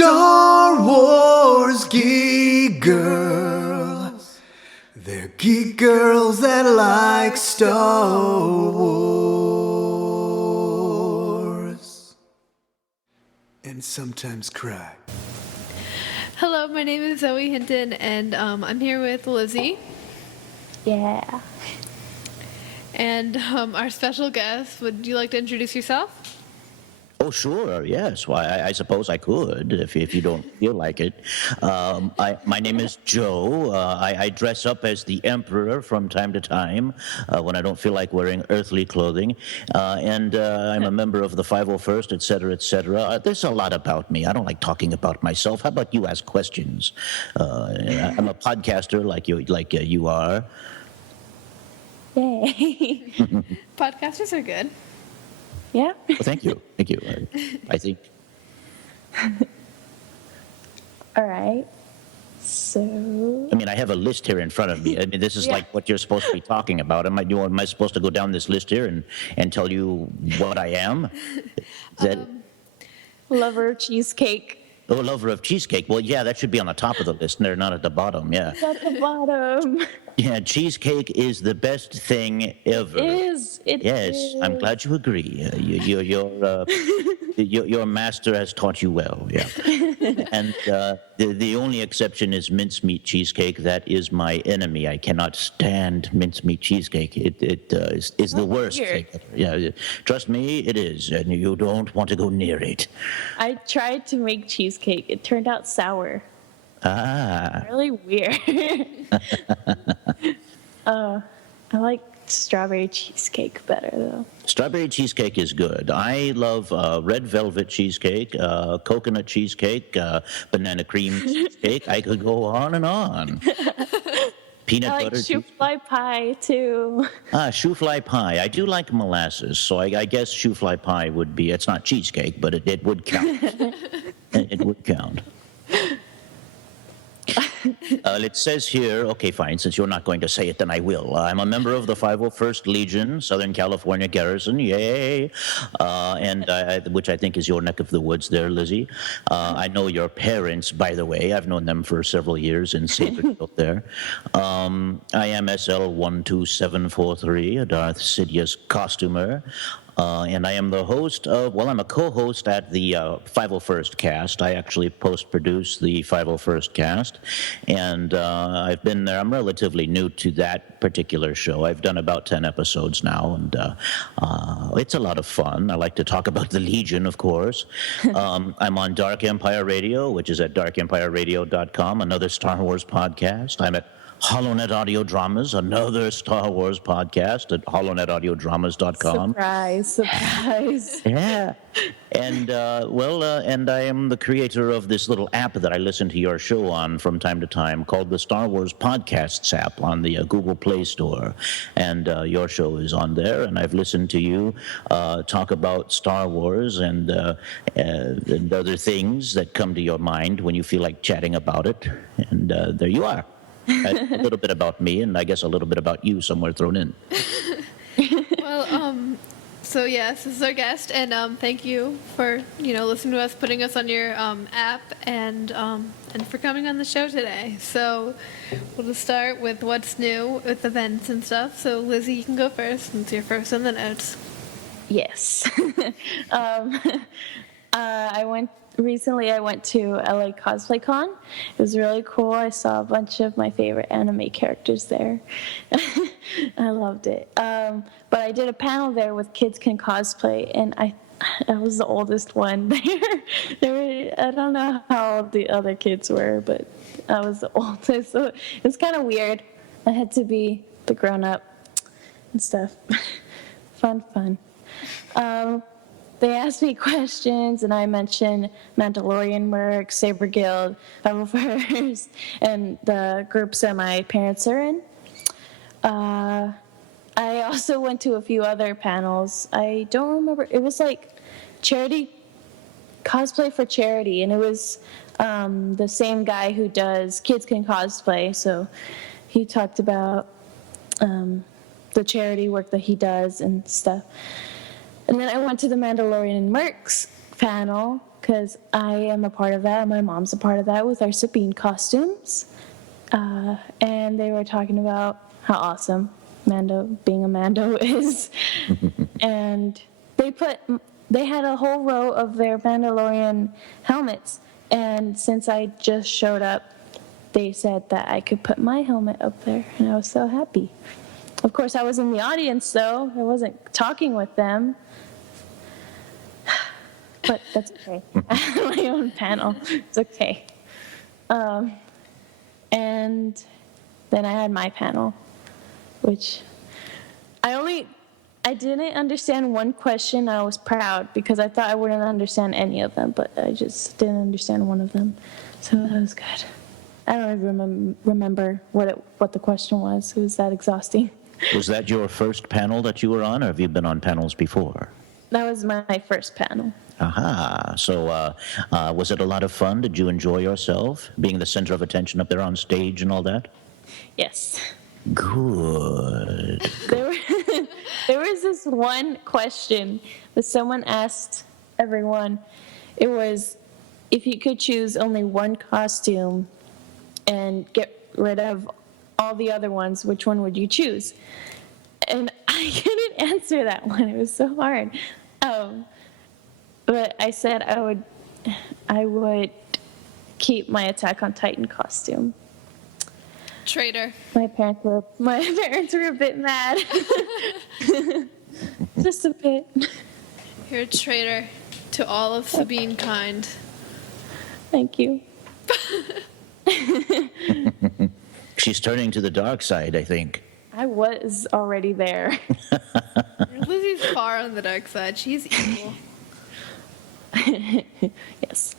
Star Wars Geek Girls. They're geek girls that like Star Wars. And sometimes cry. Hello, my name is Zoe Hinton, and I'm here with Lizzy. Yeah. And our special guest. Would you like to introduce yourself? Oh, sure. Yes. Why, I suppose I could if you don't feel like it. My name is Joe. I dress up as the Emperor from time to time when I don't feel like wearing earthly clothing. And I'm a member of the 501st, et cetera, et cetera. There's a lot about me. I don't like talking about myself. How about you ask questions? I'm a podcaster like you are. Yay. Podcasters are good. Yeah. Well, thank you. Thank you. I think. All right. So. I mean, I have a list here in front of me. I mean, this is like what you're supposed to be talking about. Am I supposed to go down this list here and tell you what I am? Lover of cheesecake. Oh, lover of cheesecake. Well, yeah, that should be on the top of the list. They're not at the bottom. Yeah. At the bottom. Yeah, cheesecake is the best thing ever. It Yes, is. I'm glad you agree. Your master has taught you well. Yeah. And the only exception is mincemeat cheesecake. That is my enemy. I cannot stand mincemeat cheesecake. It is the worst thing ever. Yeah, trust me, it is, and you don't want to go near it. I tried to make cheesecake. It turned out sour. Ah. Really weird. I like strawberry cheesecake better, though. Strawberry cheesecake is good. I love red velvet cheesecake, coconut cheesecake, banana cream cheesecake. I could go on and on. Peanut I like butter shoe-fly pie, too. shoe-fly pie. I do like molasses, so I guess shoe-fly pie would be, it's not cheesecake, but it would count. It would count. It says here, okay, fine, since you're not going to say it, then I will. I'm a member of the 501st Legion, Southern California Garrison, yay, which I think is your neck of the woods there, Lizzy. I know your parents, by the way. I've known them for several years in Saberville there. I am SL12743, a Darth Sidious costumer. And I am the host of, I'm a co-host at the 501st Cast. I actually post-produce the 501st Cast. And I've been there. I'm relatively new to that particular show. I've done about 10 episodes now, and it's a lot of fun. I like to talk about the Legion, of course. I'm on Dark Empire Radio, which is at darkempireradio.com, another Star Wars podcast. I'm at HoloNet Audio Dramas, another Star Wars podcast at holonetaudiodramas.com. Surprise. Yeah. And, and I am the creator of this little app that I listen to your show on from time to time called the Star Wars Podcasts app on the Google Play Store. And your show is on there, and I've listened to you talk about Star Wars and other things that come to your mind when you feel like chatting about it. And there you are. A little bit about me, and I guess a little bit about you somewhere thrown in. Well, so yes, this is our guest, and thank you for listening to us, putting us on your app, and for coming on the show today. So we'll just start with what's new with events and stuff. So Lizzy, you can go first since you're first on the notes. Yes. Recently I went to LA Cosplay Con. It was really cool. I saw a bunch of my favorite anime characters there. I loved it. But I did a panel there with Kids Can Cosplay, and I was the oldest one there. I don't know how old the other kids were, but I was the oldest. So it was kind of weird. I had to be the grown-up and stuff. Fun. They asked me questions, and I mentioned Mandalorian Merc, Saber Guild, 501st, and the groups that my parents are in. I also went to a few other panels. I don't remember. It was like charity, cosplay for charity, and it was the same guy who does Kids Can Cosplay. So he talked about the charity work that he does and stuff. And then I went to the Mandalorian and Mercs panel because I am a part of that, and my mom's a part of that with our Sabine costumes. And they were talking about how awesome being a Mando is. And they had a whole row of their Mandalorian helmets. And since I just showed up, they said that I could put my helmet up there, and I was so happy. Of course, I was in the audience, though. I wasn't talking with them. But that's okay. I had my own panel. It's okay. And then I had my panel, which I didn't understand one question. I was proud because I thought I wouldn't understand any of them, but I just didn't understand one of them. So that was good. I don't even remember what the question was. It was that exhausting. Was that your first panel that you were on, or have you been on panels before? That was my first panel. Aha. So was it a lot of fun? Did you enjoy yourself, being the center of attention up there on stage and all that? Yes. Good. There was this one question that someone asked everyone. It was, if you could choose only one costume and get rid of all the other ones, which one would you choose? And I couldn't answer that one. It was so hard. But I said I would keep my Attack on Titan costume. Traitor. My parents were a bit mad. Just a bit. You're a traitor to all of Sabine kind. Thank you. She's turning to the dark side, I think. I was already there. Lizzie's far on the dark side. She's evil. Yes.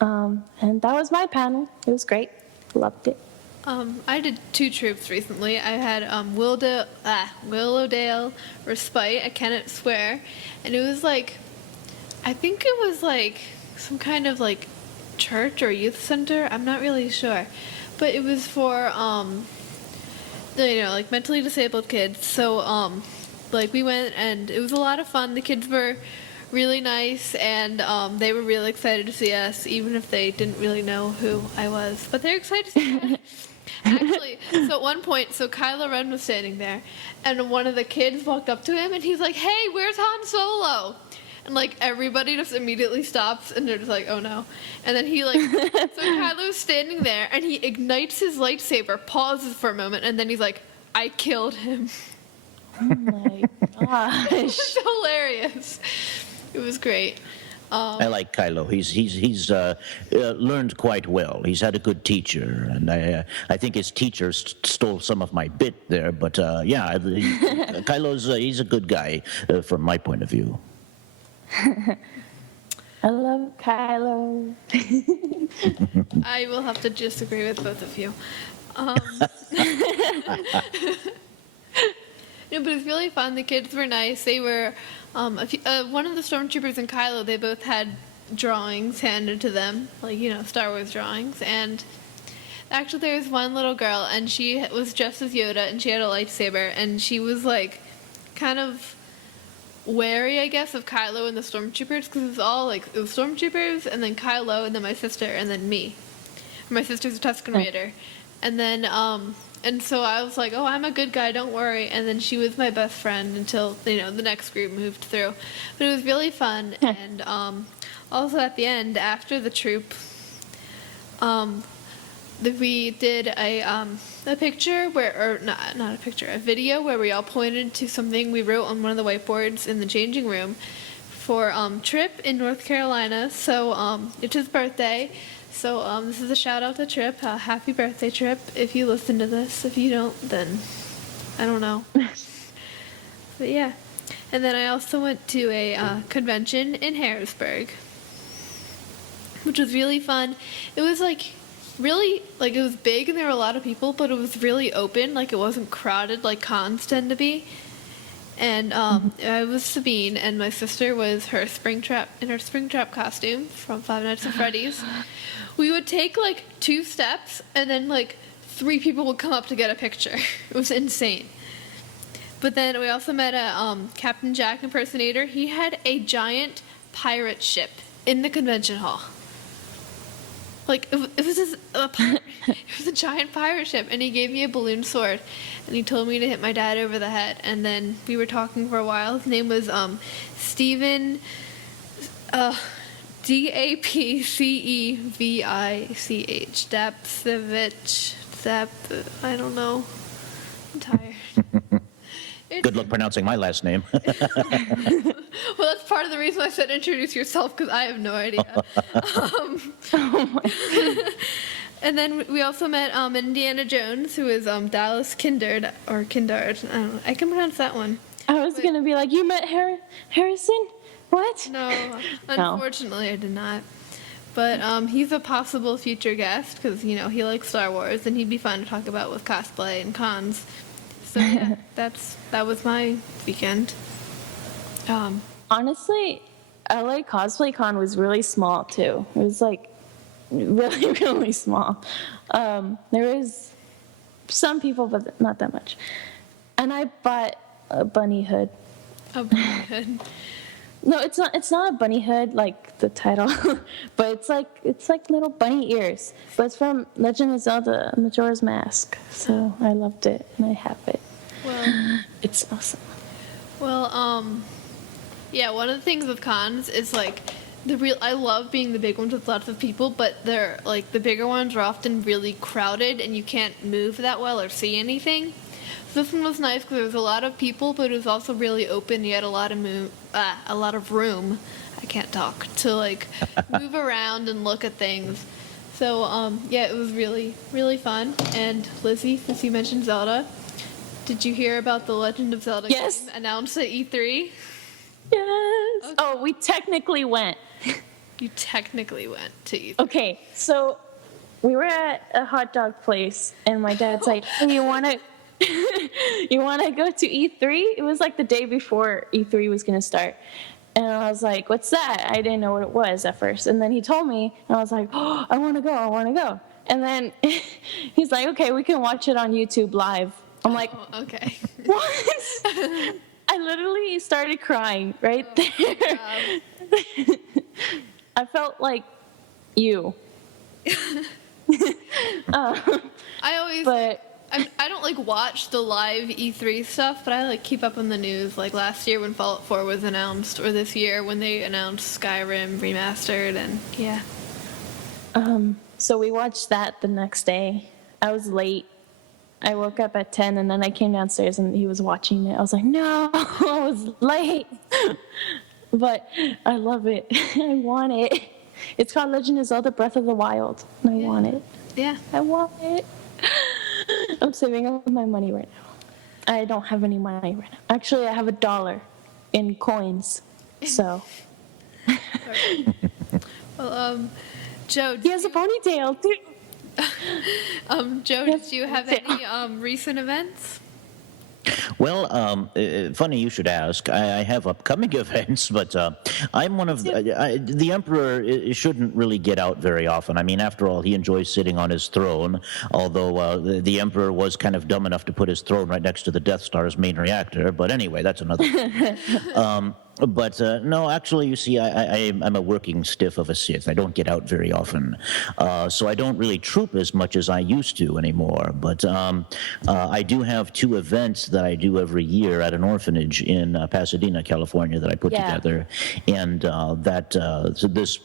And that was my panel. It was great. Loved it. I did 2 troops recently. I had Willowdale Respite at Kennett Square, and it was like, I think it was like some kind of like church or youth center. I'm not really sure, but it was for like mentally disabled kids. So like we went, and it was a lot of fun. The kids were really nice, and they were really excited to see us, even if they didn't really know who I was. But they're excited to see us. Actually, so at one point, Kylo Ren was standing there, and one of the kids walked up to him, and he's like, "Hey, where's Han Solo?" And like everybody just immediately stops, and they're just like, "Oh no!" And then he like, so Kylo's standing there, and he ignites his lightsaber, pauses for a moment, and then he's like, "I killed him." Oh my gosh. It's hilarious. It was great. I like Kylo. He's learned quite well. He's had a good teacher, and I think his teacher stole some of my bit there. But yeah, he's a good guy from my point of view. I love Kylo. I will have to disagree with both of you. No, but it was really fun. The kids were nice. They were, one of the stormtroopers and Kylo, they both had drawings handed to them, like, Star Wars drawings. And actually there was one little girl, and she was dressed as Yoda, and she had a lightsaber, and she was, like, kind of wary, I guess, of Kylo and the stormtroopers, because it was all, like, it was stormtroopers, and then Kylo, and then my sister, and then me. My sister's a Tusken Raider. And then, and so I was like, "Oh, I'm a good guy, don't worry." And then she was my best friend until, the next group moved through. But it was really fun. And also at the end, after the troop, we did a picture not a picture, a video where we all pointed to something we wrote on one of the whiteboards in the changing room for Trip in North Carolina. So it's his birthday. So this is a shout out to Trip. Happy birthday, Trip, if you listen to this. If you don't, then I don't know. But yeah. And then I also went to a convention in Harrisburg, which was really fun. It was really, it was big and there were a lot of people, but it was really open. Like, it wasn't crowded like cons tend to be. And I was Sabine, and my sister was in her Springtrap costume from Five Nights at Freddy's. We would take 2 steps, and then 3 people would come up to get a picture. It was insane. But then we also met a Captain Jack impersonator. He had a giant pirate ship in the convention hall. Like, it was it was a giant pirate ship, and he gave me a balloon sword, and he told me to hit my dad over the head, and then we were talking for a while. His name was Stephen, Dapcevich, I don't know. I'm tired. Good luck pronouncing my last name. Well, that's part of the reason I said introduce yourself, because I have no idea. And then we also met Indiana Jones, who is Dallas Kindard, or Kindard. I don't know. I can pronounce that one. I was going to be like, you met Harrison? What? No, unfortunately I did not. But he's a possible future guest, because, you know, he likes Star Wars, and he'd be fun to talk about with cosplay and cons. So yeah, that was my weekend. Honestly, LA Cosplay Con was really small too. It was like really, really small. There was some people, but not that much. And I bought a bunny hood. Oh, good. No, it's not. It's not a bunny hood like the title, but it's like little bunny ears. But it's from Legend of Zelda: Majora's Mask. So I loved it, and I have it. Well, It's awesome. well, yeah. One of the things with cons is like I love being the big ones with lots of people, but they're like the bigger ones are often really crowded, and you can't move that well or see anything. So this one was nice because there was a lot of people, but it was also really open. You had a lot of room. I can't talk to like move around and look at things. So yeah, it was really, really fun. And Lizzie, since you mentioned Zelda, did you hear about the Legend of Zelda Yes. game announced at E3? Yes. Okay. Oh, we technically went. You technically went to E3. Okay, so we were at a hot dog place, and my dad's like, hey, you want to go to E3? It was like the day before E3 was going to start. And I was like, what's that? I didn't know what it was at first. And then he told me, and I was like, oh, I want to go. And then he's like, okay, we can watch it on YouTube live. I'm like, Oh, okay. what? I literally started crying right there. I felt like you. I always, But I don't like watch the live E3 stuff, but I like keep up on the news. Like last year when Fallout 4 was announced, or this year when they announced Skyrim remastered, and yeah. so we watched that the next day. I was late. I woke up at 10, and then I came downstairs and he was watching it. I was like, no, I was late. But I love it. I want it. It's called Legend of Zelda: Breath of the Wild, and I want it. Yeah. I want it. I'm saving up my money right now. I don't have any money right now. Actually, I have $1 in coins. So Well, Joe, he has a ponytail too. Joe, did you have any recent events? Well, funny you should ask. I have upcoming events, but I'm one of the emperor shouldn't really get out very often. I mean, after all, he enjoys sitting on his throne. Although the emperor was kind of dumb enough to put his throne right next to the Death Star's main reactor. But anyway, that's another thing. But no, actually, you see, I'm a working stiff of a Sith. I don't get out very often, so I don't really troop as much as I used to anymore. But I do have 2 events that I do every year at an orphanage in Pasadena, California, that I put together, and the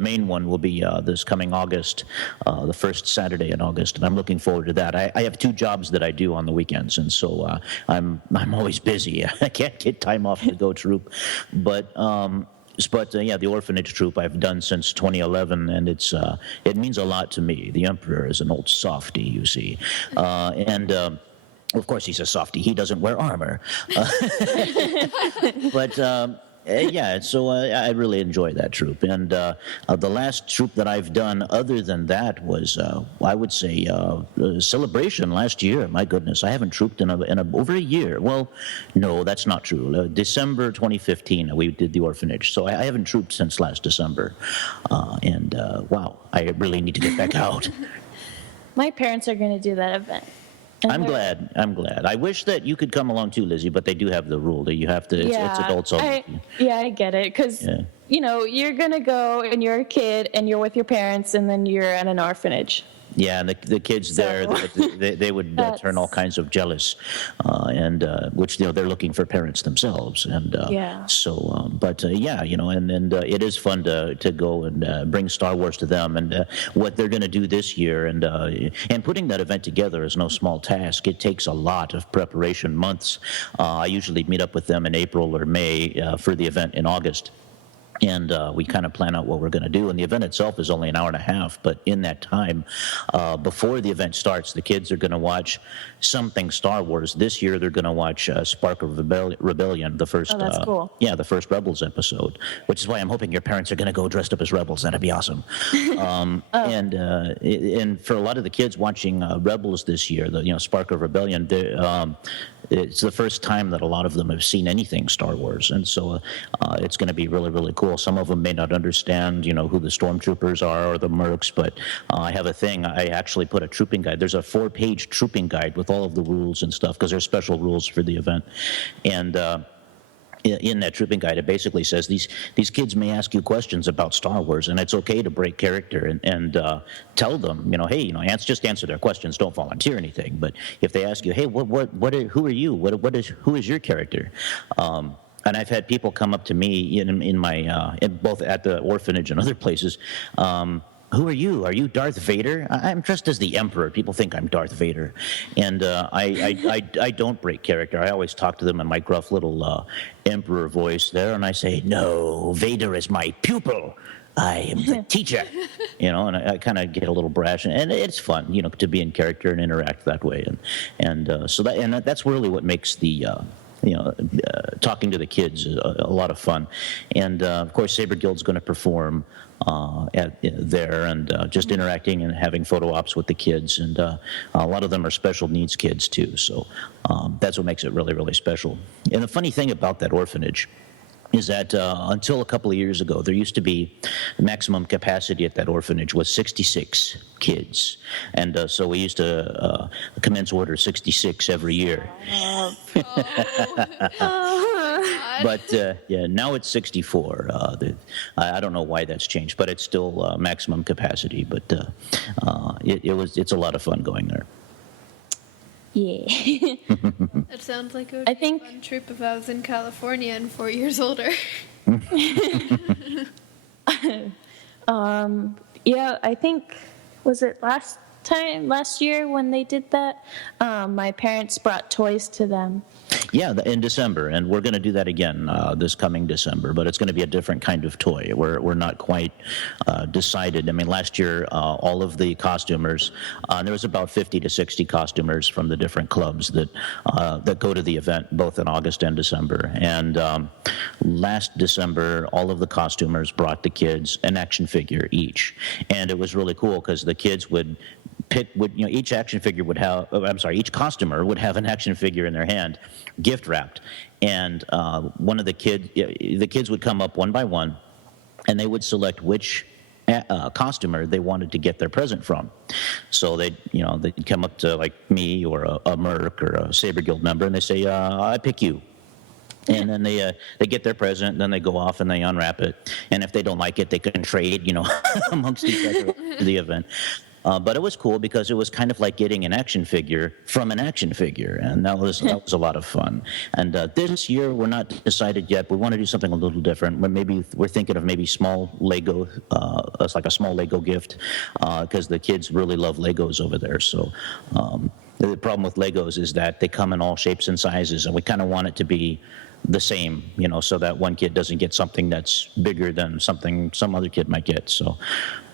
main one will be this coming August, the first Saturday in August, and I'm looking forward to that. I have 2 jobs that I do on the weekends, and so I'm always busy. I can't get time off to go troop. But yeah, the orphanage troop I've done since 2011, and it means a lot to me. The emperor is an old softy, you see, and of course he's a softy. He doesn't wear armor, but. Yeah, so I really enjoy that troop, and the last troop that I've done other than that was, I would say, Celebration last year. My goodness, I haven't trooped in over a year. Well, no, that's not true. December 2015, we did the orphanage, so I haven't trooped since last December, and wow, I really need to get back out. My parents are going to do that event. And I'm glad. I wish that you could come along too, Lizzie, but they do have the rule that you have to. It's adults only. I get it, because you're going to go and you're a kid and you're with your parents and then you're at an orphanage. Yeah, and the kids there, So they would turn all kinds of jealous, and which they're looking for parents themselves, and Yeah. so but yeah, and it is fun to go and bring Star Wars to them, and what they're going to do this year, and putting that event together is no small task. It takes a lot of preparation, months. I usually meet up with them in April or May for the event in August. And we kind of plan out what we're going to do. And the event itself is only an hour and a half. But in that time, before the event starts, the kids are going to watch something Star Wars. This year, they're going to watch Spark of Rebellion, the first. Oh, that's cool. Yeah, the first Rebels episode, which is why I'm hoping your parents are going to go dressed up as rebels. That'd be awesome. And for a lot of the kids watching Rebels this year, Spark of Rebellion, it's the first time that a lot of them have seen anything Star Wars, and so it's going to be really, really cool. Some of them may not understand, who the stormtroopers are or the mercs, but I have a thing. I actually put a trooping guide. There's a 4-page trooping guide with all of the rules and stuff, because there's special rules for the event, and in that trooping guide, it basically says these kids may ask you questions about Star Wars, and it's okay to break character and tell them, hey, just answer their questions. Don't volunteer anything. But if they ask you, hey, who are you? Who is your character? And I've had people come up to me in my both at the orphanage and other places. Who are you? Are you Darth Vader? I'm dressed as the Emperor. People think I'm Darth Vader, and I don't break character. I always talk to them in my gruff little Emperor voice there, and I say, "No, Vader is my pupil. I am the teacher." And I kind of get a little brash, and it's fun, to be in character and interact that way, and so that's really what makes the talking to the kids a lot of fun. And of course, Saber Guild's going to perform there, and just interacting and having photo ops with the kids. And a lot of them are special needs kids too, so that's what makes it really, really special. And the funny thing about that orphanage is that until a couple of years ago, there used to be maximum capacity at that orphanage was 66 kids. And so we used to commence order 66 every year. But yeah, now it's 64. I don't know why that's changed, but it's still maximum capacity. But it's a lot of fun going there. Yeah. It sounds like it would be a fun trip if I was in California and 4 years older. Yeah, I think, was it last year when they did that? My parents brought toys to them. Yeah, in December, and we're going to do that again this coming December, but it's going to be a different kind of toy. We're not quite decided. I mean, last year, all of the costumers, there was about 50 to 60 costumers from the different clubs that go to the event, both in August and December. And last December, all of the costumers brought the kids an action figure each, and it was really cool because the kids would each action figure would have, each costumer would have an action figure in their hand, gift wrapped, and the kids would come up one by one, and they would select which costumer they wanted to get their present from. So they'd come up to like me or a Merc or a Saber Guild member, and they say, "I pick you." And then they get their present, and then they go off and they unwrap it. And if they don't like it, they can trade, amongst each other to the event. But it was cool because it was kind of like getting an action figure from an action figure, and that was a lot of fun. And this year we're not decided yet. We want to do something a little different. Maybe we're thinking of small Lego, it's like a small Lego gift, because the kids really love Legos over there. So the problem with Legos is that they come in all shapes and sizes, and we kind of want it to be the same, so that one kid doesn't get something that's bigger than something some other kid might get. So,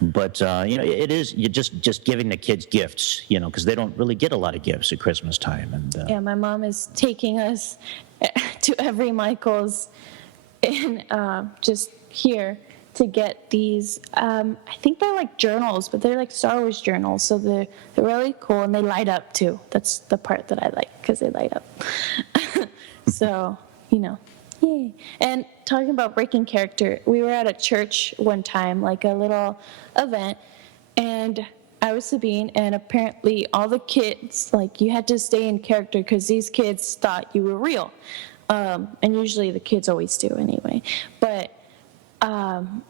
but it is just giving the kids gifts, because they don't really get a lot of gifts at Christmas time. And yeah, my mom is taking us to every Michael's in just here to get these. I think they're like journals, but they're like Star Wars journals, so they're really cool, and they light up too. That's the part that I like, because they light up. So. Yay. And talking about breaking character, we were at a church one time, like a little event, and I was Sabine, and apparently all the kids, like, you had to stay in character because these kids thought you were real. And usually the kids always do anyway. But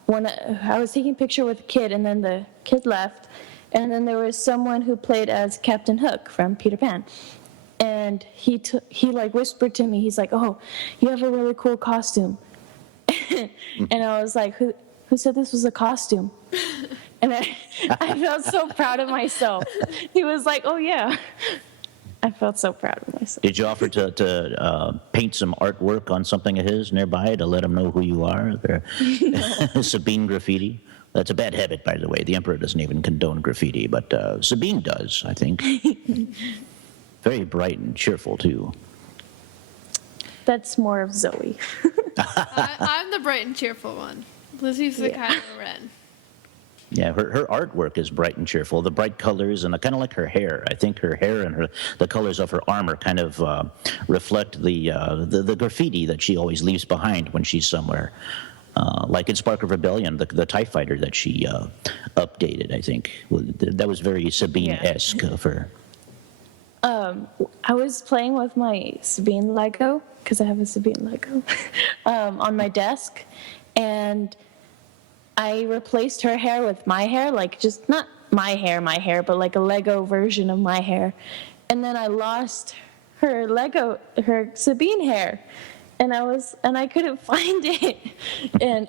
when I was taking a picture with a kid, and then the kid left, and then there was someone who played as Captain Hook from Peter Pan, and he like whispered to me, he's like, "Oh, you have a really cool costume," and I was like, "Who said this was a costume?" And I felt so proud of myself. He was like, "Oh yeah." I felt so proud of myself. Did you offer to paint some artwork on something of his nearby to let him know who you are? Sabine graffiti. That's a bad habit, by the way. The Emperor doesn't even condone graffiti, but Sabine does, I think. Very bright and cheerful, too. That's more of Zoe. I'm the bright and cheerful one. Lizzy's the Kylo Ren. Yeah, her artwork is bright and cheerful. The bright colors and kind of like her hair. I think her hair and the colors of her armor kind of reflect the graffiti that she always leaves behind when she's somewhere. Like in Spark of Rebellion, the TIE fighter that she updated, I think. That was very Sabine-esque of her. I was playing with my Sabine Lego, because I have a Sabine Lego, on my desk, and I replaced her hair with my hair, like just not my hair, but like a Lego version of my hair. And then I lost her Sabine hair, and I couldn't find it. And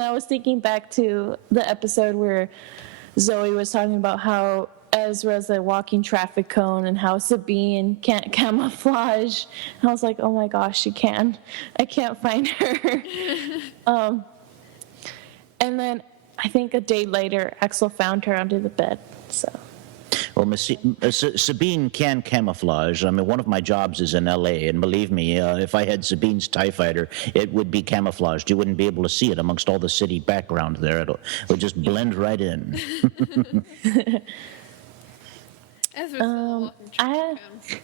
I was thinking back to the episode where Zoe was talking about how Ezra's a walking traffic cone and how Sabine can't camouflage. And I was like, oh my gosh, she can. I can't find her. And then I think a day later, Axel found her under the bed. So. Well, Sabine can camouflage. I mean, one of my jobs is in L.A., and believe me, if I had Sabine's TIE fighter, it would be camouflaged. You wouldn't be able to see it amongst all the city background there. It would just blend right in. Ezra's a walking traffic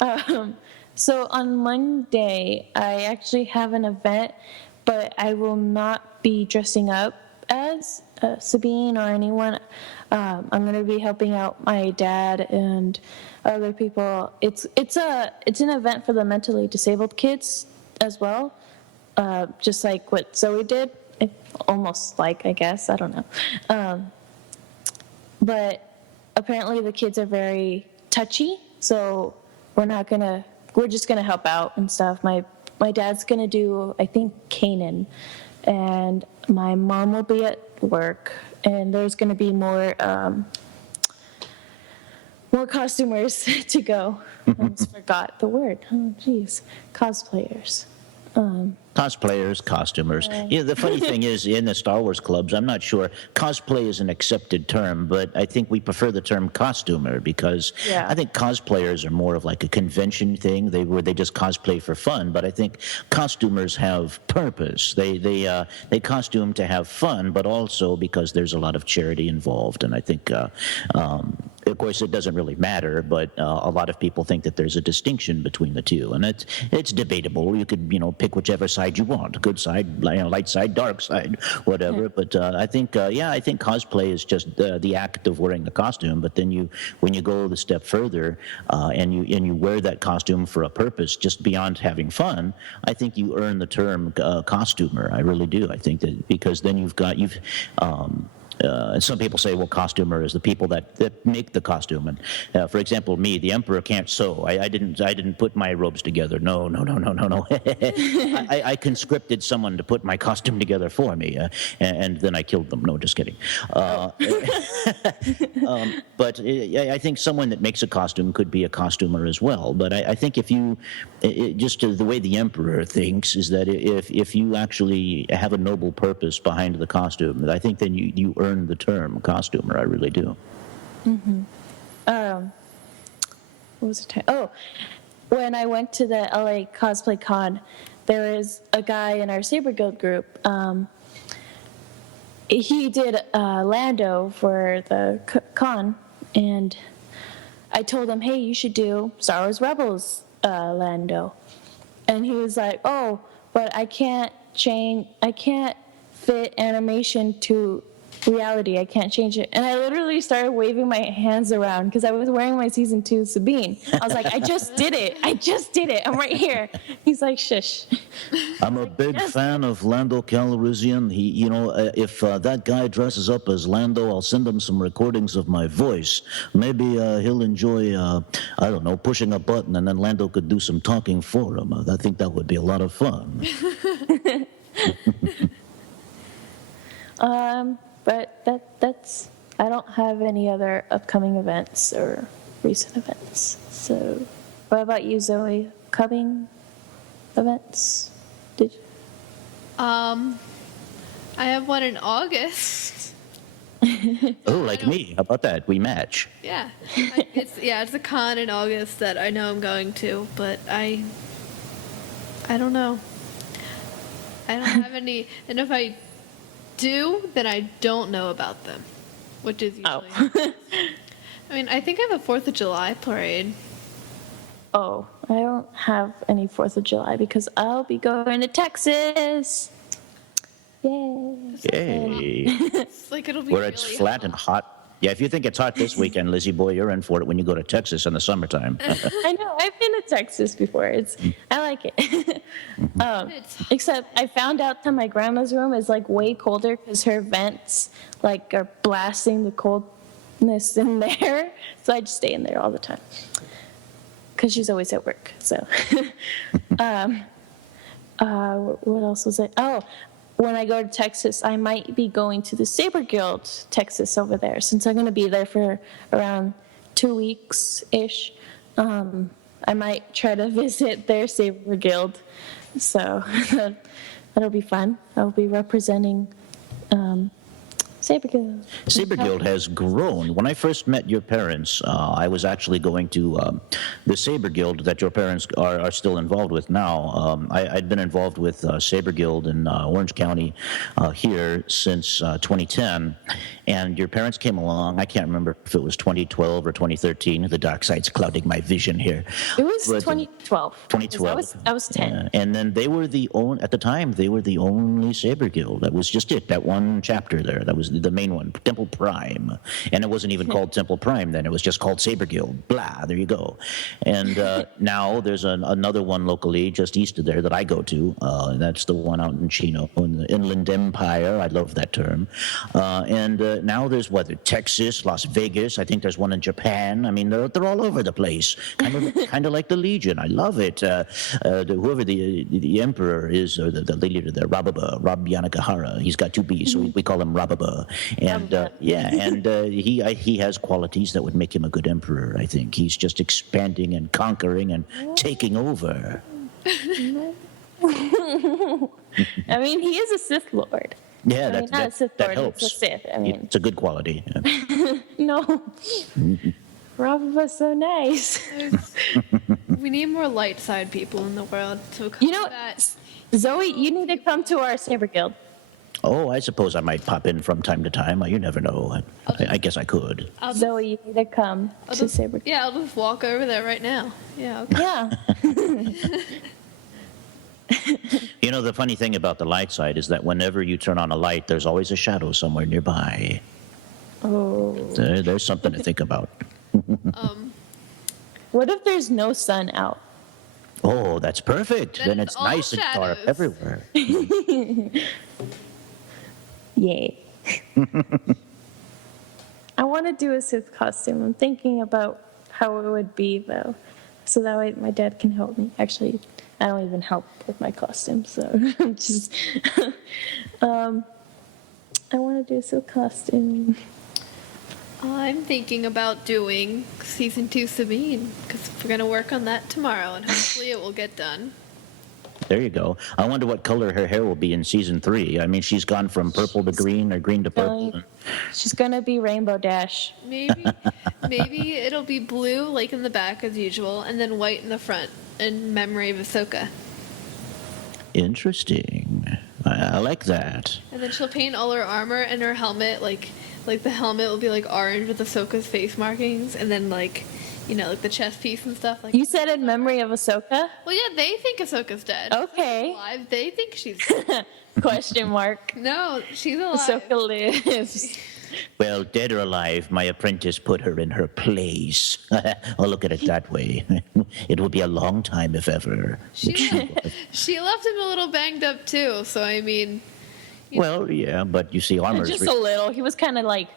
cone. So on Monday, I actually have an event, but I will not be dressing up as Sabine or anyone. I'm going to be helping out my dad and other people. It's an event for the mentally disabled kids as well, just like what Zoe did. Almost like, I guess, I don't know. But apparently the kids are very touchy, so we're just gonna help out and stuff. My dad's gonna do, I think, Canaan, and my mom will be at work, and there's gonna be more costumers to go. I almost forgot the word. Oh, geez, cosplayers. Cosplayers, costumers. The funny thing is, in the Star Wars clubs, I'm not sure, cosplay is an accepted term, but I think we prefer the term costumer because I think cosplayers are more of like a convention thing, where they just cosplay for fun, but I think costumers have purpose. They costume to have fun, but also because there's a lot of charity involved, and I think of course, it doesn't really matter, but a lot of people think that there's a distinction between the two, and it's debatable. You could, pick whichever side you want, good side, light side, dark side, whatever. But I think cosplay is just the act of wearing the costume. But then when you go the step further, and you wear that costume for a purpose, just beyond having fun, I think you earn the term costumer. I really do. I think that because then some people say, well, costumer is the people that make the costume. And for example, me, the Emperor, can't sew. I didn't put my robes together. No. I conscripted someone to put my costume together for me, and then I killed them. No, just kidding. But I think someone that makes a costume could be a costumer as well. But I think if you, just the way the Emperor thinks is that if you actually have a noble purpose behind the costume, I think then you earn the term costumer. I really do. Mm-hmm. What was it? Oh, when I went to the LA Cosplay Con, there is a guy in our Saber Guild group. He did Lando for the con, and I told him, hey, you should do Star Wars Rebels Lando. And he was like, oh, but I can't fit animation to reality. I can't change it. And I literally started waving my hands around because I was wearing my season 2 Sabine. I was like, I just did it. I just did it. I'm right here. He's like, shush. I'm a big fan of Lando Calrissian. If that guy dresses up as Lando, I'll send him some recordings of my voice. Maybe he'll enjoy, I don't know, pushing a button, and then Lando could do some talking for him. I think that would be a lot of fun. But that's I don't have any other upcoming events or recent events. So, what about you, Zoe? Upcoming events? Did you? I have one in August. Oh, like me. How about that? We match. Yeah. It's a con in August that I know I'm going to, but I don't know. I don't have any, and if I do, then I don't know about them, which is usually. I mean, I think I have a 4th of July parade. Oh, I don't have any 4th of July because I'll be going to Texas. Yay. Yay. It's like it'll be Where it's really flat and hot. Yeah, if you think it's hot this weekend, Lizzie boy, you're in for it when you go to Texas in the summertime. I know. I've been to Texas before. I like it. Except I found out that my grandma's room is like way colder because her vents like are blasting the coldness in there. So I just stay in there all the time because she's always at work. So, what else was it? Oh. When I go to Texas, I might be going to the Saber Guild, Texas, over there, since I'm going to be there for around 2 weeks-ish. I might try to visit their Saber Guild, so that'll be fun. I'll be representing Saber Guild. Saber Guild has grown. When I first met your parents, I was actually going to the Saber Guild that your parents are still involved with now. I'd been involved with Saber Guild in Orange County here since 2010, and your parents came along. I can't remember if it was 2012 or 2013. The dark side's clouding my vision here. It was 2012. 2012. I was 10. And then they were at the time, they were the only Saber Guild. That was just it, that one chapter there. That was the main one, Temple Prime. And it wasn't even called Temple Prime then. It was just called Saber Guild. Blah, there you go. And now there's another one locally just east of there that I go to. And that's the one out in Chino, in the Inland Empire. I love that term. And now there's Texas, Las Vegas. I think there's one in Japan. I mean, they're all over the place. Kind of like the Legion. I love it. Whoever the emperor is, or the leader there, Rob Yanagihara. He's got 2 B's, so we call him Rababa. And he has qualities that would make him a good emperor. I think he's just expanding and conquering and taking over. I mean, he is a Sith Lord. Yeah, not a Sith that Lord, helps. it's a Sith. I mean, it's a good quality. no. Rababa's so nice. We need more light side people in the world. So Zoe, you need to come to our Saber Guild. Oh, I suppose I might pop in from time to time. You never know. I guess I could. Zoe, you need to come to Saber Guild. Yeah, I'll just walk over there right now. Yeah. Okay. Yeah. The funny thing about the light side is that whenever you turn on a light, there's always a shadow somewhere nearby. Oh. There's something to think about. What if there's no sun out? Oh, that's perfect. Then it's all nice and dark shadows. everywhere. Yay. I want to do a Sith costume. I'm thinking about how it would be, though, so that way my dad can help me. Actually, I don't even help with my costume, so I'm just... I want to do a Sith costume. I'm thinking about doing season 2 Sabine because we're gonna work on that tomorrow, and hopefully it will get done. There you go. I wonder what color her hair will be in season 3. I mean, she's gone from purple to green or green to purple. She's going to be Rainbow Dash. Maybe it'll be blue, like in the back as usual, and then white in the front, in memory of Ahsoka. Interesting. I like that. And then she'll paint all her armor and her helmet, like the helmet will be like orange with Ahsoka's face markings, and then like like the chess piece and stuff. Like, You said in memory of Ahsoka? well, yeah, they think Ahsoka's dead. Okay. She's alive. They think she's Question mark. no, she's alive. Ahsoka lives. Well, dead or alive, my apprentice put her in her place. I'll look at it that way. It will be a long time, if ever. She left him a little banged up too. So I mean, Well, yeah, but you see, armor's... Just a little. He was kind of like,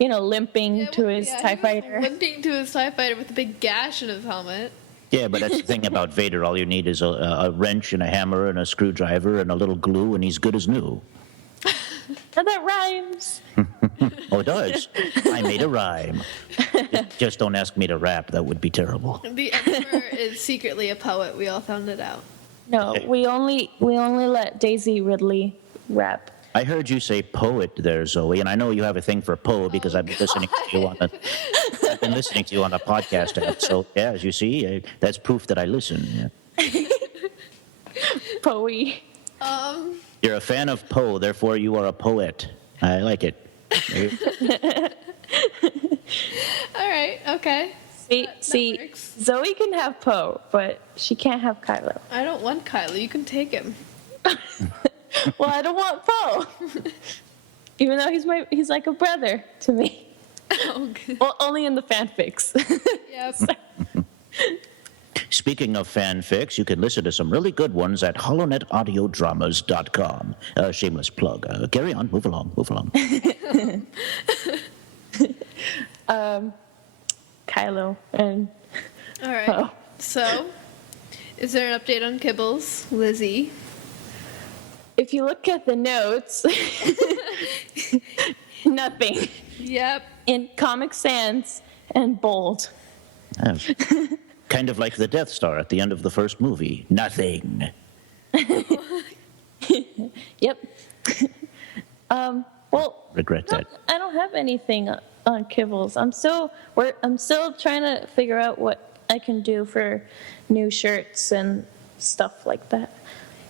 limping yeah, to his yeah, TIE he was fighter. limping to his TIE fighter with a big gash in his helmet. Yeah, but that's the thing about Vader. All you need is a wrench and a hammer and a screwdriver and a little glue, and he's good as new. And that rhymes. Oh, it does. I made a rhyme. Just don't ask me to rap. That would be terrible. The Emperor is secretly a poet. We all found it out. No, we only let Daisy Ridley rap. I heard you say poet there, Zoe, and I know you have a thing for Poe because I've been listening to you on a podcast app. So yeah, as you see, that's proof that I listen. Yeah. Poe. You're a fan of Poe, therefore you are a poet. I like it. All right. Okay. See, works. Zoe can have Poe, but she can't have Kylo. I don't want Kylo. You can take him. Well, I don't want Poe. Even though he's like a brother to me. Oh, good. Well, only in the fanfics. Yep. Speaking of fanfics, you can listen to some really good ones at holonetaudiodramas.com. Shameless plug. Carry on. Move along. Kylo and All right. Poe. So, is there an update on Kibbles, Lizzie? If you look at the notes, nothing. Yep. In Comic Sans and bold. Kind of like the Death Star at the end of the first movie. Nothing. Yep. Well, Regret that. I don't have anything on Kibbles. I'm still trying to figure out what I can do for new shirts and stuff like that.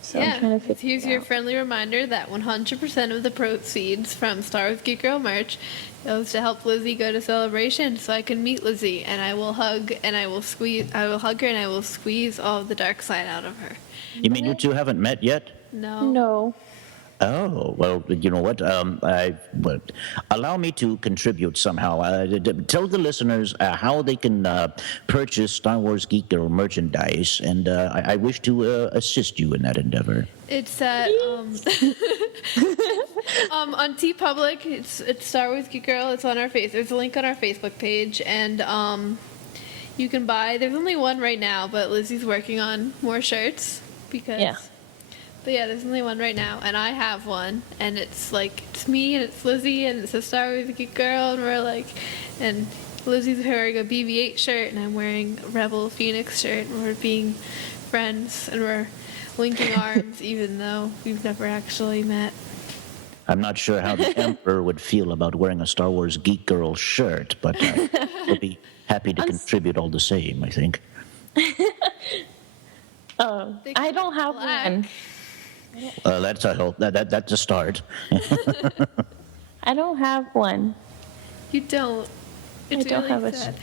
So I'm trying to figure Here's it your out. friendly reminder that 100% of the proceeds from Star Wars Geek Girl merch goes to help Lizzie go to Celebration so I can meet Lizzie and I will hug her and I will squeeze all the dark side out of her. You mean you two haven't met yet? No. No. Oh, well, you know what? Allow me to contribute somehow. Tell the listeners how they can purchase Star Wars Geek Girl merchandise, and I wish to assist you in that endeavor. It's at on TeePublic. It's Star Wars Geek Girl. It's on our face. There's a link on our Facebook page, and you can buy. There's only one right now, but Lizzie's working on more shirts because. Yeah. But yeah, there's only one right now, and I have one, and it's me and it's Lizzie, and it's a Star Wars Geek Girl, and and Lizzie's wearing a BB-8 shirt, and I'm wearing a Rebel Phoenix shirt, and we're being friends, and we're linking arms, even though we've never actually met. I'm not sure how the Emperor would feel about wearing a Star Wars Geek Girl shirt, but he'll be happy to contribute all the same, I think. I don't have one. That's a help. That's a start. I don't have one. You don't. It's I don't really have a. sad.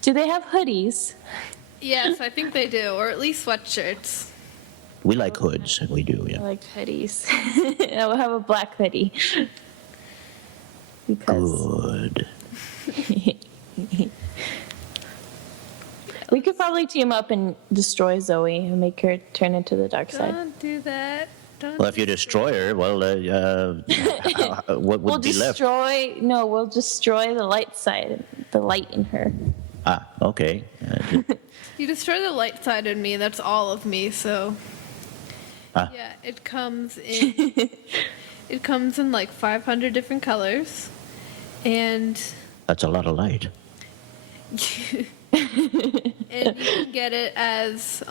Do they have hoodies? Yes, I think they do, or at least sweatshirts. We like hoods. We do, I yeah. like hoodies. I will have a black hoodie. Because Good. we could probably team up and destroy Zoe and make her turn into the dark side. Don't do that. Don't. Well, if you destroy her, well, what would be left? We'll destroy the light side, the light in her. Ah, okay. You destroy the light side in me. That's all of me. So. Ah. Yeah, it comes in. It comes in like 500 different colors, and. That's a lot of light. And you can get it as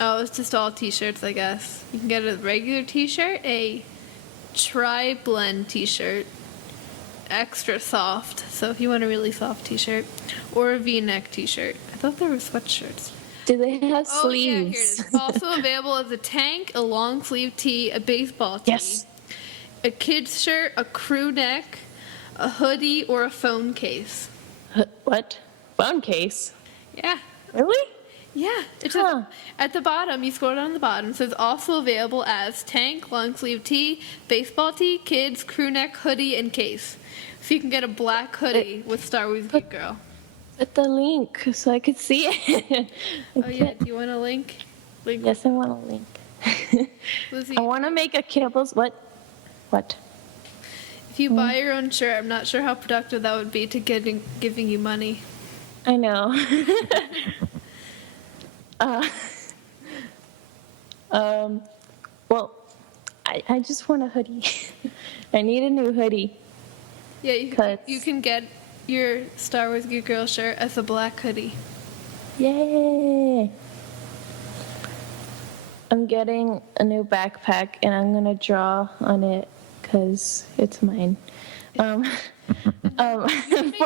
it's just all t-shirts, I guess. You can get a regular t-shirt, a tri-blend t-shirt, extra soft, so if you want a really soft t-shirt, or a v-neck t-shirt. I thought there were sweatshirts. Do they have Oh yeah, here it sleeves? is. Also available as a tank, a long sleeve tee, a baseball tee, Yes. a kid's shirt, a crew neck, a hoodie, or a phone case. What? Phone case. Yeah. Really? Yeah, it Huh. says at the bottom, you scroll down to the bottom, it says also available as tank, long sleeve tee, baseball tee, kids, crew neck, hoodie, and case. So you can get a black hoodie with Star Wars Geek Girl. Put the link so I could see it. Oh yeah, do you want a link? Link. Yes, I want a link. Lizzie, I want to make a Kibbles. What? if you buy your own shirt, I'm not sure how productive that would be to giving you money. I know. uh, well, I just want a hoodie. I need a new hoodie. Yeah, Cause- you can get your Star Wars Geek Girl shirt as a black hoodie. Yay! I'm getting a new backpack and I'm gonna draw on it because it's mine. For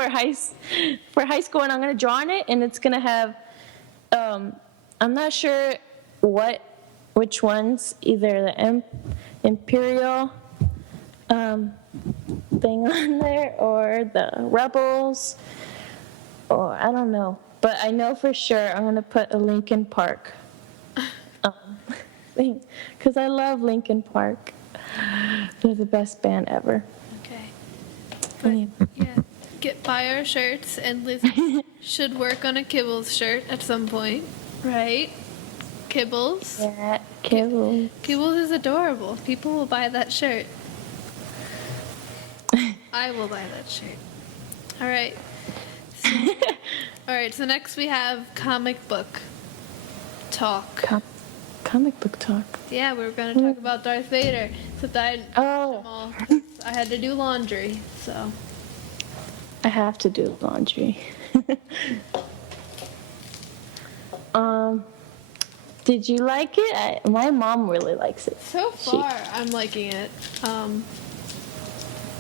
high school, and I'm gonna draw on it, and it's gonna have. I'm not sure which ones, either the Imperial thing on there or the Rebels, or I don't know. But I know for sure I'm gonna put a Linkin Park thing because I love Linkin Park. They're the best band ever. Okay. Anyway. Yeah, buy our shirts, and Lizzie should work on a Kibbles shirt at some point, right? Kibbles. Yeah, Kibbles. Kibbles is adorable. People will buy that shirt. I will buy that shirt. All right. All right. So next we have comic book talk. Comic book talk. Yeah, we were gonna talk about Darth Vader. Except I didn't watch them all. I had to do laundry, so. I have to do laundry. Did you like it? My mom really likes it. So far, I'm liking it.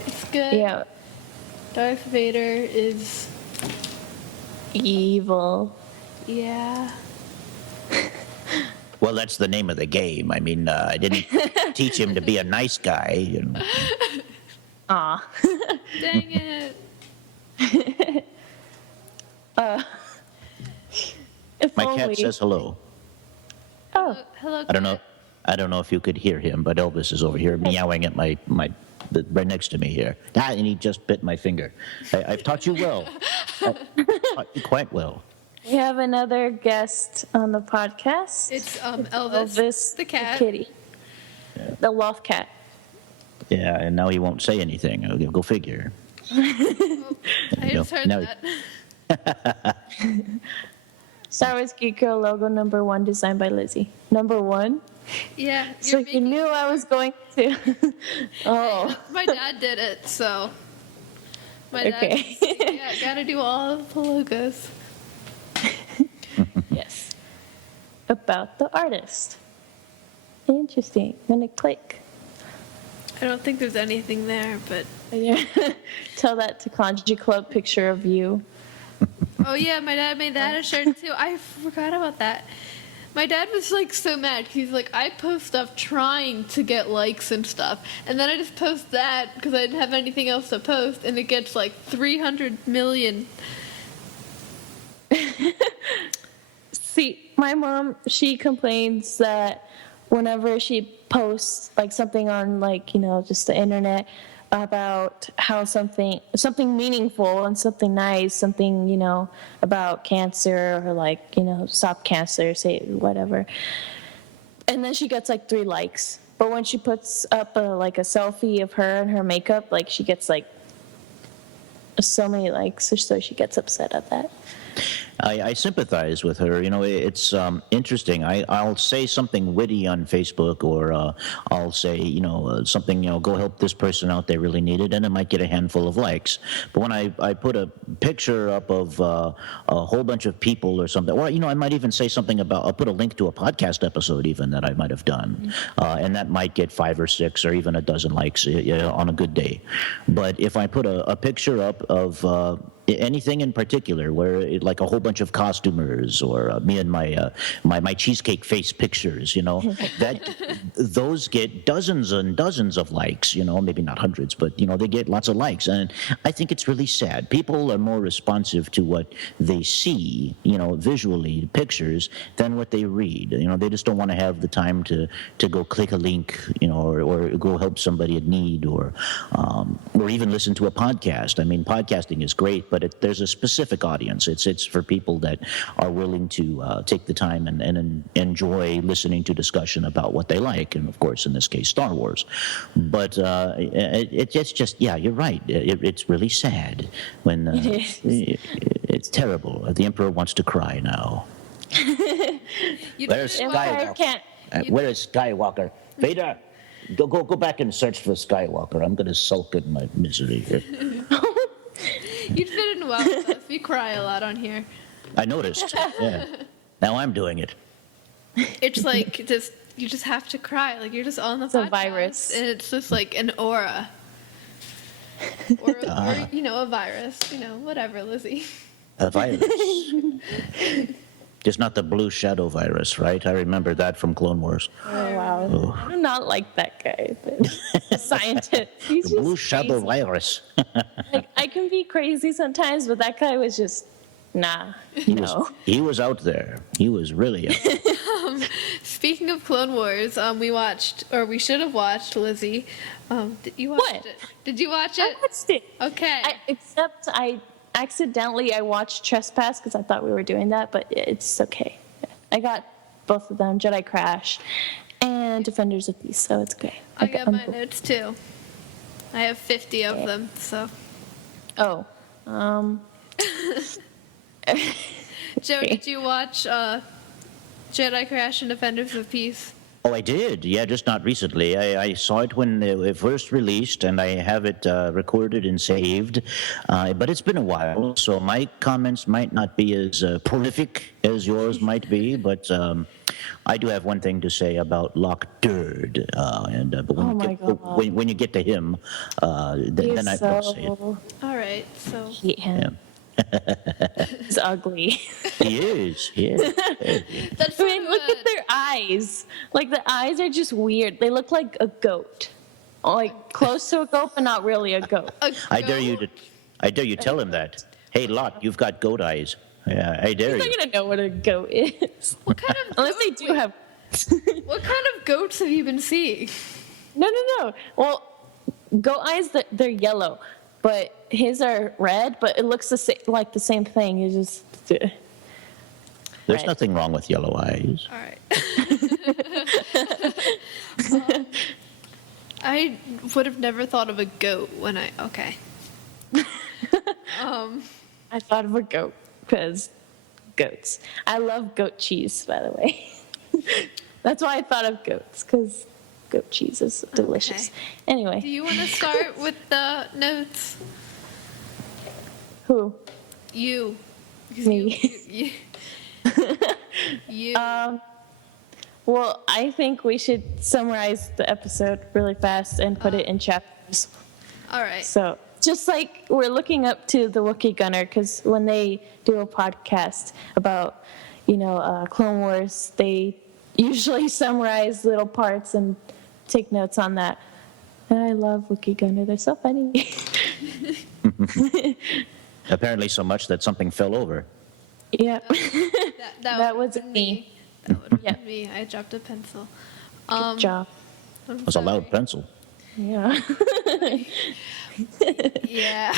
It's good. Yeah, Darth Vader is, evil. yeah. Well, that's the name of the game. I mean, I didn't teach him to be a nice guy. You know. Aw. Dang it. If My only. cat says hello. Oh, Hello. I don't know if you could hear him, but Elvis is over here meowing at my right next to me here. And he just bit my finger. I've taught you well. I've taught you quite well. we have another guest on the podcast. It's Elvis, the cat. kitty, the loft cat. Yeah, and now he won't say anything. Go figure. I just heard now- that. Star Wars Geek Girl logo #1 designed by Lizzie. #1. Yeah. So you're you making- knew I was going to. Oh, My dad did it, so. My dad. okay. Yeah, gotta do all of the logos. Yes. About the artist. Interesting. I'm gonna click. I don't think there's anything there, but. Tell that to Kanji Club picture of you. Oh yeah, my dad made that a shirt too. I forgot about that. My dad was like so mad. He's like, I post stuff trying to get likes and stuff, and then I just post that because I didn't have anything else to post, and it gets like 300 million. See, my mom, she complains that whenever she posts like something on like, just the internet about how something meaningful and something nice, something, about cancer or like, stop cancer, say whatever. And then she gets like 3 likes. But when she puts up a selfie of her and her makeup, like she gets like so many likes, or so she gets upset at that. I sympathize with her. It's interesting. I'll say something witty on Facebook, or I'll say, something, go help this person out, they really need it, and it might get a handful of likes. But when I put a picture up of a whole bunch of people or something, or, I might even say something about, I'll put a link to a podcast episode even that I might have done, and that might get 5 or 6 or even a dozen likes on a good day. But if I put a picture up of anything in particular where like a whole bunch of costumers or me and my cheesecake face pictures, that those get dozens and dozens of likes, maybe not hundreds, but they get lots of likes. And I think it's really sad. People are more responsive to what they see, visually, pictures, than what they read. They just don't want to have the time to go click a link, or go help somebody in need, or even listen to a podcast. I mean, podcasting is great, but there's a specific audience. It's for people that are willing to take the time and enjoy listening to discussion about what they like, and of course, in this case, Star Wars. But it's just, yeah, you're right. It's really sad when it's terrible. The Emperor wants to cry now. Where's Skywalker? Where is Skywalker? Vader, go back and search for Skywalker. I'm going to sulk in my misery here. You'd fit in well with us. We cry a lot on here. I noticed. Yeah. Now I'm doing it. It's like you just have to cry. Like you're just on the podcast, a virus. and it's just like an aura, or a virus. Whatever, Lizzie. A virus. Just not the blue shadow virus, right? I remember that from Clone Wars. Oh, wow. I do not like that guy. The scientist. He's The just blue shadow crazy. virus. Like, I can be crazy sometimes, but that guy was just, nah. He was out there. He was really out there. Speaking of Clone Wars, we should have watched, Lizzie. Did you watch What? it? Did you watch I it? watched it. Okay. Except I accidentally watched Trespass because I thought we were doing that, but it's okay. I got both of them, Jedi Crash and Defenders of Peace, so it's okay. I got my notes too. I have 50 of them, so. Oh. Joe, did you watch Jedi Crash and Defenders of Peace? Oh, I did. Yeah, just not recently. I saw it when it first released, and I have it recorded and saved. But it's been a while, so my comments might not be as prolific as yours might be. But I do have one thing to say about Loch Durd. But when you get to him, then I will say it. All right, so. Hate him. Yeah. He's ugly. He is. Yeah. That's I mean, look at their eyes. Like, the eyes are just weird. They look like a goat. Like, close to a goat, but not really a goat. I dare you tell him that. Hey, Lot, you've got goat eyes. Yeah, I dare He's you. not going to know what a goat is. What kind of Unless they do have... What kind of goats have you been seeing? No. Well, goat eyes, they're yellow. But his are red, but it looks like the same thing. It's just... There's Right. nothing wrong with yellow eyes. All right. I would have never thought of a goat when okay. I thought of a goat because goats. I love goat cheese, by the way. That's why I thought of goats, because goat cheese is delicious. Do Anyway, you want to start with the notes? who? You. Because Me. You. Well, I think we should summarize the episode really fast and put it in chapters. All right. So, just like we're looking up to the Wookiee Gunner, because when they do a podcast about, Clone Wars, they usually summarize little parts and take notes on that. And I love Wookiee Gunner. They're so funny. Apparently so much that something fell over. Yeah. That wasn't me. That would have Yeah. been me. I dropped a pencil. Good job. I'm It was a loud sorry. pencil. Yeah. Yeah.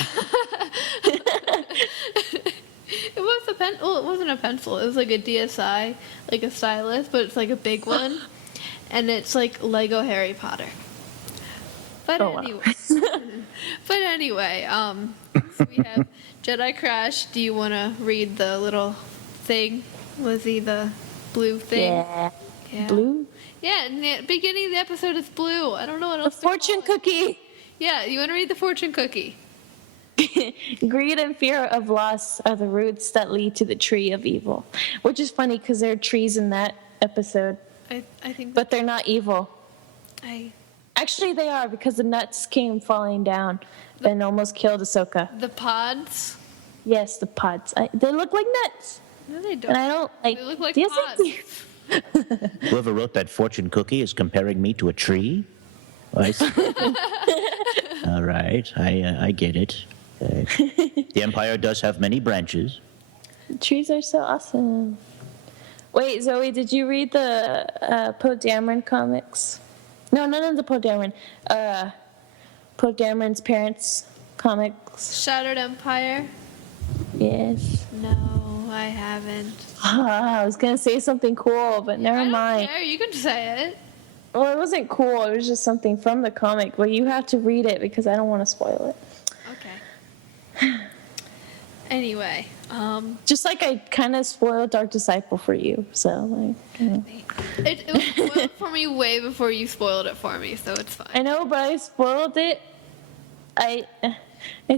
It was a pen. Well, it wasn't a pencil. It was like a DSI, like a stylus, but it's like a big one, and it's like Lego Harry Potter. But Oh, wow. anyway, so we have Jedi Crash. Do you want to read the little thing, Lizzie? The blue thing. Yeah. Yeah. Blue? Yeah. In the beginning of the episode, it's blue. I don't know what The else. to fortune call it. cookie. Yeah. You want to read the fortune cookie? Greed and fear of loss are the roots that lead to the tree of evil. Which is funny because there are trees in that episode, I think. but they're not evil. Actually, they are, because the nuts came falling down and almost killed Ahsoka. The pods. Yes, the pods. They look like nuts. No, they don't. And I don't like. They look like yes, pods. they do. Whoever wrote that fortune cookie is comparing me to a tree? I see. All right, I get it. The empire does have many branches. Trees are so awesome. Wait, Zoe, did you read the Poe Dameron comics? No, none of the Poe Dameron. Poe Dameron's parents comics. Shattered Empire? Yes. No, I haven't. I was gonna say something cool, but never I don't mind. care. You can say it. Well, it wasn't cool. It was just something from the comic, but you have to read it because I don't want to spoil it. Okay. Anyway, Just like I kind of spoiled Dark Disciple for you, so like. it was spoiled for me way before you spoiled it for me, so it's fine. I know, but I spoiled it. I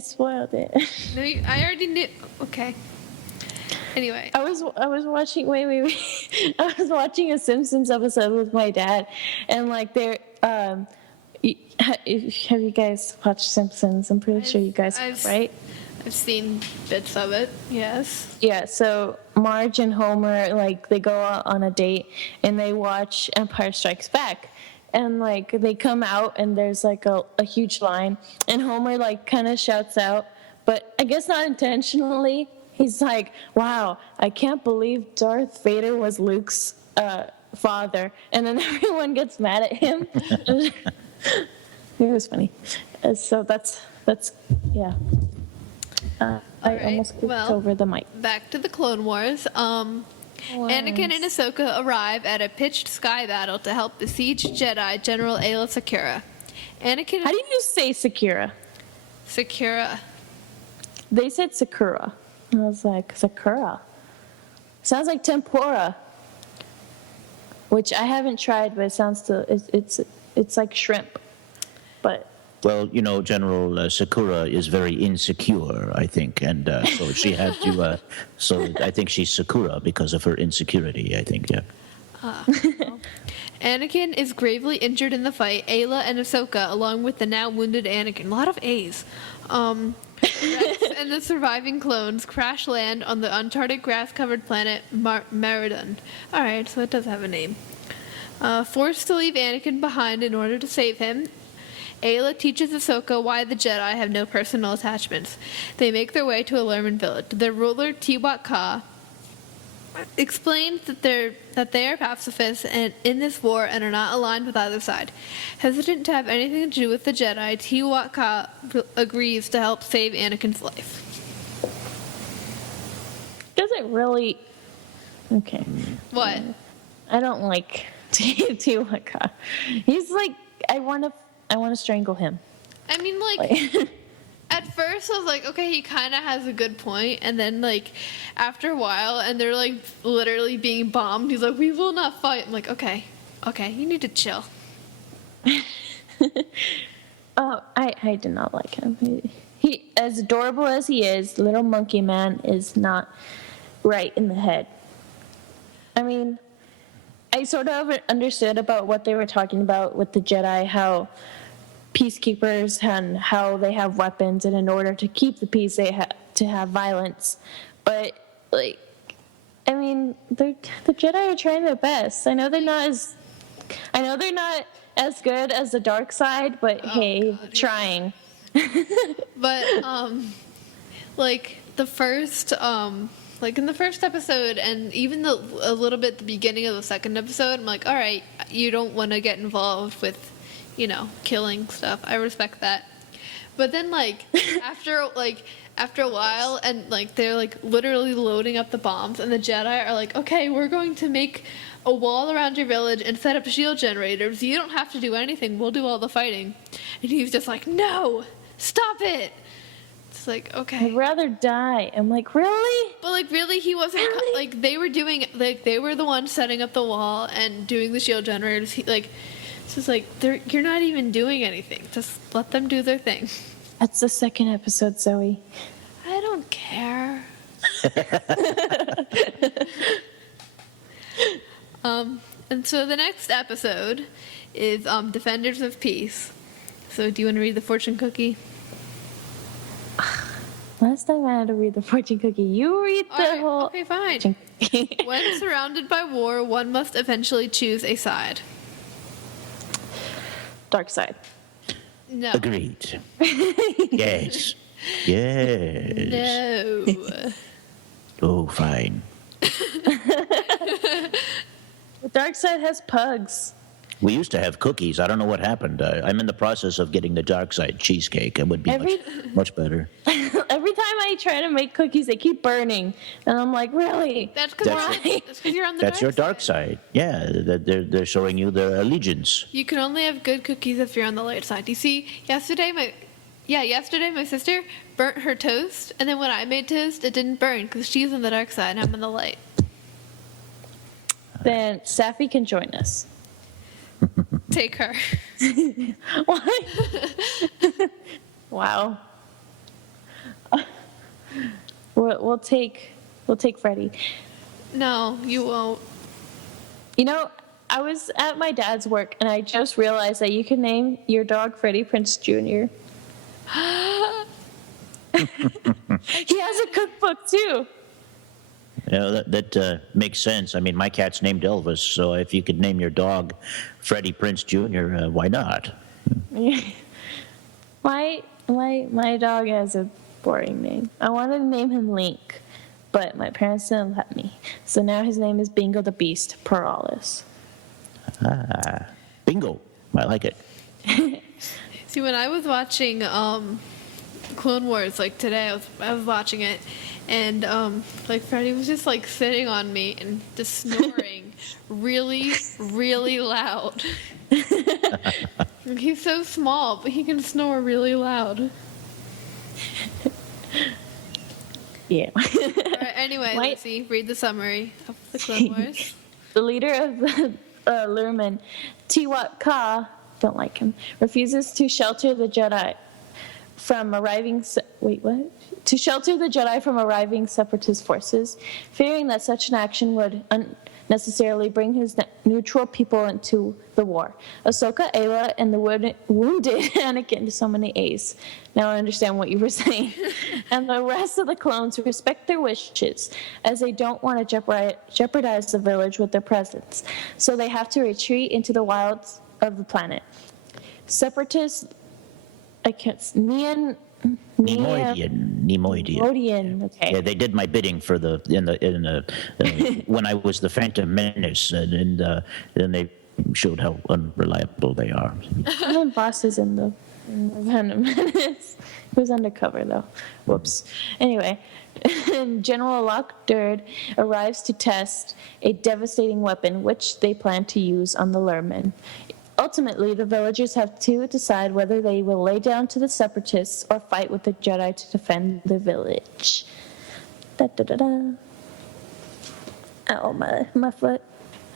spoiled it. No, I already knew. Okay. Anyway, I was watching. Wait. I was watching a Simpsons episode with my dad, and like they're have you guys watched Simpsons? I'm pretty sure you guys have, right? I've seen bits of it. Yes. Yeah, so Marge and Homer, like, they go out on a date and they watch Empire Strikes Back. And, like, they come out and there's, like, a huge line. And Homer, like, kind of shouts out, but I guess not intentionally. He's like, wow, I can't believe Darth Vader was Luke's father. And then everyone gets mad at him. It was funny. So that's yeah. I Alright, almost clicked well, over the mic. Back to the Clone Wars. Anakin and Ahsoka arrive at a pitched sky battle to help besiege Jedi General Aayla Secura. Anakin. How do you say Sakura? Secura. They said Sakura. And I was like, Sakura. Sounds like tempura. Which I haven't tried, but it sounds it's like shrimp. But Well, you know, General Sakura is very insecure, I think, and so she had to. So I think she's Sakura because of her insecurity. I think, yeah. Anakin is gravely injured in the fight. Ayla and Ahsoka, along with the now wounded Anakin, a lot of A's, Rex and the surviving clones crash land on the uncharted grass-covered planet Meriden. Alright, so it does have a name. Forced to leave Anakin behind in order to save him, Ayla teaches Ahsoka why the Jedi have no personal attachments. They make their way to a Lerman village. Their ruler, Tiwat Ka, explains that they are pacifists and in this war and are not aligned with either side. Hesitant to have anything to do with the Jedi, Tiwat Ka agrees to help save Anakin's life. doesn't really. Okay. What? I don't like Tiwaka. He's like, I want to strangle him. I mean, like, at first I was like, okay, he kind of has a good point, and then, like, after a while, and they're, like, literally being bombed, he's like, we will not fight. I'm like, okay, you need to chill. Oh, I did not like him. He, as adorable as he is, little monkey man is not right in the head. I mean, I sort of understood about what they were talking about with the Jedi, how peacekeepers and how they have weapons, and in order to keep the peace, they have to have violence. But, like, I mean, the Jedi are trying their best. I know they're not as good as the dark side, but hey, God, trying. But, like, the first, like, in the first episode, and even a little bit at the beginning of the second episode, I'm like, all right, you don't want to get involved with, you know, killing stuff. I respect that. But then, like, after a while, and, like, they're, like, literally loading up the bombs, and the Jedi are like, okay, we're going to make a wall around your village and set up shield generators. You don't have to do anything. We'll do all the fighting. And he's just like, no, stop it. It's like, okay. I'd rather die. I'm like, really? But, like, really, he wasn't, like, they were the ones setting up the wall and doing the shield generators. It's just like, you're not even doing anything. Just let them do their thing. That's the second episode, Zoe. I don't care. And so the next episode is Defenders of Peace. So do you want to read the fortune cookie? Last time I had to read the fortune cookie. You read the Alright, whole okay, fine. fortune cookie. When surrounded by war, one must eventually choose a side. Dark side. No. Agreed. Yes. Yes. No. Oh, fine. The dark side has pugs. We used to have cookies. I don't know what happened. I'm in the process of getting the dark side cheesecake. It would be much better. Every time I try to make cookies, they keep burning, and I'm like, really? That's because you're on the That's your dark side. Yeah, they're showing you their allegiance. You can only have good cookies if you're on the light side. You see, yesterday my sister burnt her toast, and then when I made toast, it didn't burn because she's on the dark side and I'm on the light. Then Safi can join us. Take her. Why? Wow. We'll take Freddie. No, you won't. You know, I was at my dad's work and I just realized that you can name your dog Freddie Prinze Jr. He has a cookbook too. You know, that makes sense. I mean, my cat's named Elvis, so if you could name your dog Freddie Prinze Jr., why not? My dog has a boring name. I wanted to name him Link, but my parents didn't let me. So now his name is Bingo the Beast Perales. Bingo. I like it. See, when I was watching Clone Wars, like today, I was watching it, and like Freddie was just like sitting on me and just snoring really, really loud. He's so small, but he can snore really loud. Yeah. All right, anyway, let's see. Read the summary of the Clone Wars. The leader of the Lurmen, Tiwat Ka, don't like him, refuses to shelter the Jedi from arriving. To shelter the Jedi from arriving Separatist forces, fearing that such an action would unnecessarily bring his neutral people into the war. Ahsoka, Ayla, and the wounded Anakin, so many A's. Now I understand what you were saying. And the rest of the clones respect their wishes, as they don't want to jeopardize the village with their presence. So they have to retreat into the wilds of the planet. Separatists, Nemoidian. Okay. Yeah, they did my bidding for when I was the Phantom Menace, and then they showed how unreliable they are. And then Boss is in the Venom Menace. He was undercover though. Whoops. Anyway, General Lockdurd arrives to test a devastating weapon which they plan to use on the Lurmen. Ultimately, the villagers have to decide whether they will lay down to the Separatists or fight with the Jedi to defend the village. Da-da-da-da. Ow, my foot.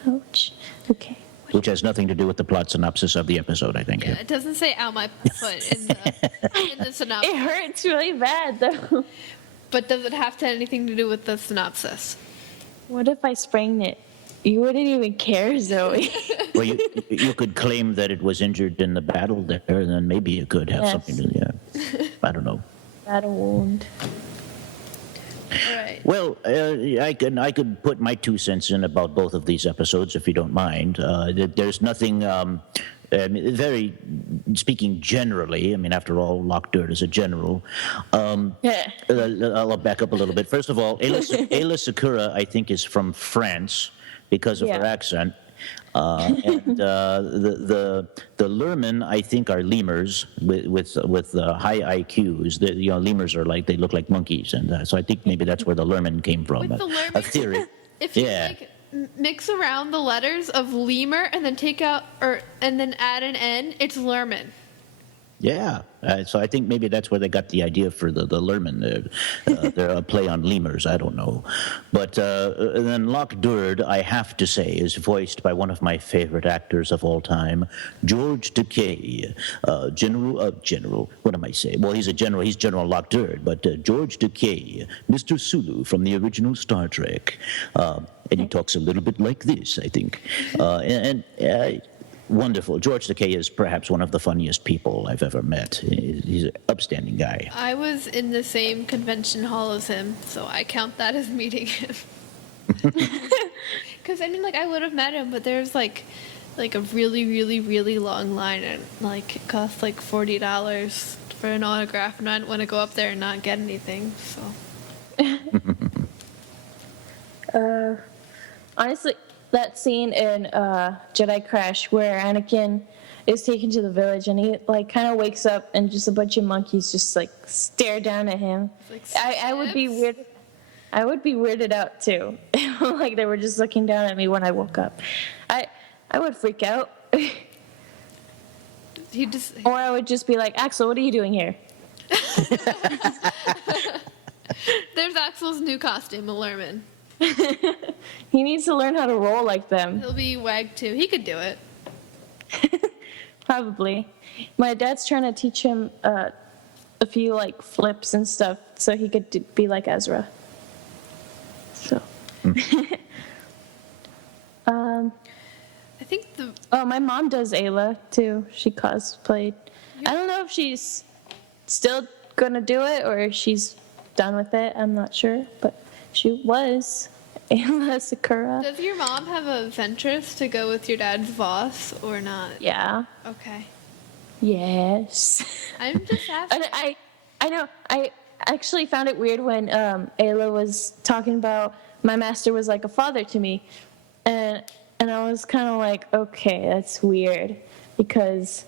Ouch. Okay. Which has nothing to do with the plot synopsis of the episode, I think. Yeah, it doesn't say "ow my foot" in the synopsis. It hurts really bad, though. But does it have to have anything to do with the synopsis? What if I sprained it? You wouldn't even care, Zoe. Well, you could claim that it was injured in the battle there, and then maybe it could have something to do. Yeah, I don't know. Battle wound. All right. Well, I could put my 2 cents in about both of these episodes, if you don't mind. There's nothing. Very speaking generally, I mean, after all, Lockdurd is a general. Yeah. I'll back up a little bit. First of all, Ayla Secura, I think, is from France because of her accent. And the Lurmen, I think, are lemurs with high IQs. Lemurs are they look like monkeys, and so I think maybe that's where the Lurmen came from. With the Lurmen, a theory. If you mix around the letters of lemur and then and then add an N, it's Lurmen. Yeah, so I think maybe that's where they got the idea for the Lurmen. They're a play on lemurs, I don't know. But then Lockdurd, I have to say, is voiced by one of my favorite actors of all time, George Takei. General, what am I saying? Well, he's a general, he's General Lockdurd, but George Takei, Mr. Sulu from the original Star Trek. And he talks a little bit like this, I think. wonderful. George Takei is perhaps one of the funniest people I've ever met. He's an upstanding guy. I was in the same convention hall as him, so I count that as meeting him. Because I mean, like, I would have met him, but there's like a really, really, really long line, and like it costs like $40 for an autograph, and I didn't want to go up there and not get anything. So Honestly, that scene in Jedi Crash where Anakin is taken to the village and he like kind of wakes up and just a bunch of monkeys just like stare down at him. like, I would be "Snaps?" weird. I would be weirded out too. Like they were just looking down at me when I woke up. I would freak out. He just Or I would just be like, Axel, what are you doing here? there's Axel's new costume, a Lerman. He needs to learn how to roll like them. He'll be Wag too. He could do it. Probably. My dad's trying to teach him a few like flips and stuff so he could be like Ezra. So. I think the Oh, my mom does Ayla too. She cosplayed. I don't know if she's still gonna do it or if she's done with it. I'm not sure, but she was Ayla Sakura. does your mom have a Ventress to go with your dad's Voss or not? Yeah. Okay. Yes. I'm just asking. And I know. I actually found it weird when Ayla was talking about my master was like a father to me, and I was kind of like, okay, that's weird, because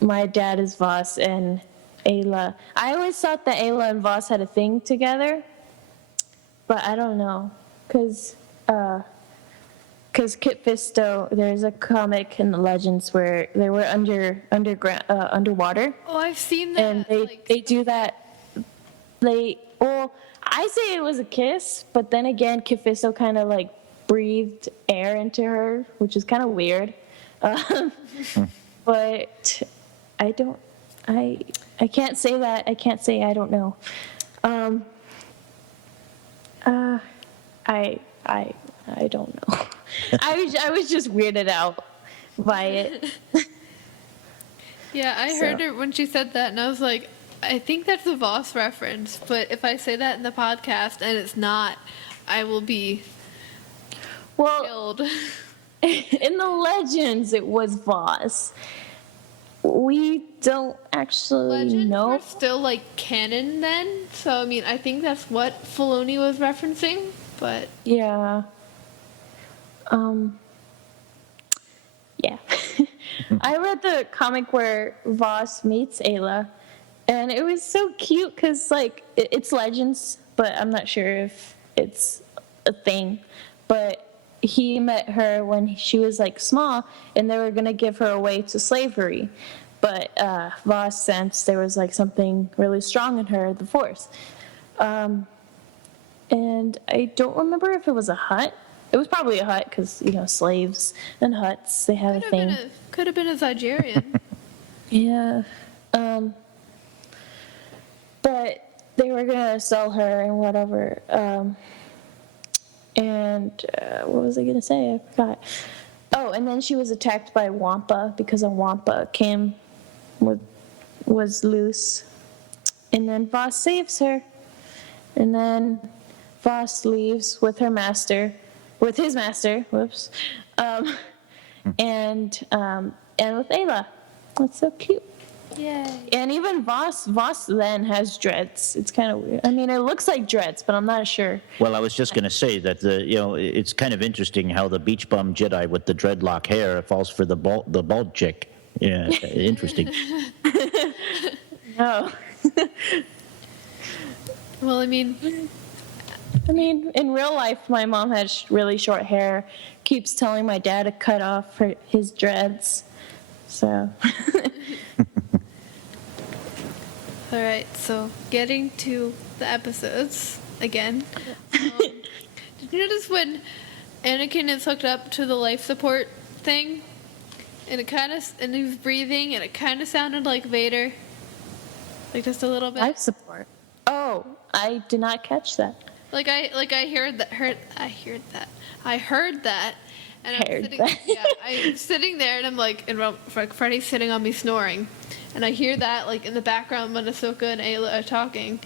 my dad is Voss and Ayla. I always thought that Ayla and Voss had a thing together, but I don't know, because Kit Fisto, there's a comic in the Legends where they were underwater. Oh, I've seen that. And they do that. I say it was a kiss, but then again, Kifisto kind of like breathed air into her, which is kind of weird. But I can't say that. I can't say I don't know. I don't know. I was just weirded out by it. Yeah, I heard her when she said that, and I was like, I think that's a Voss reference, but if I say that in the podcast and it's not, I will be Well, killed. in the Legends, it was Voss. We don't actually Legends know. were still like canon then, so I mean, I think that's what Filoni was referencing, but Yeah. Yeah. I read the comic where Voss meets Ayla, and it was so cute because, like, it's Legends, but I'm not sure if it's a thing. But he met her when she was, like, small, and they were going to give her away to slavery. But Voss sensed there was, like, something really strong in her, the Force. And I don't remember if it was a hut. It was probably a hut because, slaves and huts, they have a thing. could have been a Zygerian. Yeah. But they were going to sell her and whatever. What was I going to say? I forgot. Oh, and then she was attacked by Wampa because a Wampa was loose. And then Voss saves her. And then Voss leaves with his master, whoops, and with Ayla. That's so cute. Yay. And even Voss then has dreads. It's kind of weird. I mean, it looks like dreads, but I'm not sure. Well, I was just going to say that it's kind of interesting how the beach bum Jedi with the dreadlock hair falls for the bald chick. Yeah, interesting. No. Well, I mean, in real life, my mom has really short hair. Keeps telling my dad to cut off his dreads. So. all right, so getting to the episodes again. Did you notice when Anakin is hooked up to the life support thing? And and he was breathing, and it kind of sounded like Vader. Like just a little bit. Life support. Oh, I did not catch that. I heard that, And I'm heard sitting, that. yeah, I'm sitting there, and I'm like, Freddy's sitting on me snoring, and I hear that like in the background when Ahsoka and Ayla are talking,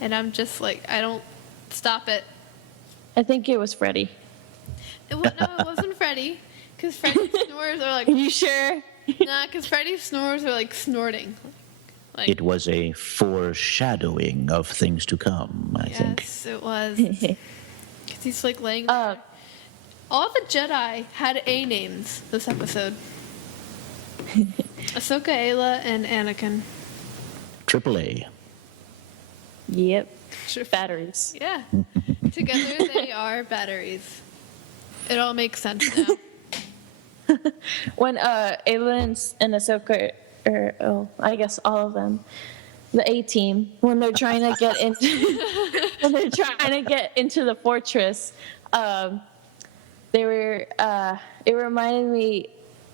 and I'm just like, I don't stop it. I think it was Freddy. No, it wasn't Freddy, because Freddy's snores are like, Are you sure? nah, because Freddy's snores are like snorting. Like, It was a foreshadowing of things to come, I think. yes, it was. Because he's like laying there. All the Jedi had A names this episode. Ahsoka, Ayla, and Anakin. AAA. Yep. Batteries. Yeah. Together they are batteries. It all makes sense now. When Ayla and Ahsoka, or I guess all of them, the A team, when they're trying to get into the fortress, they were. It reminded me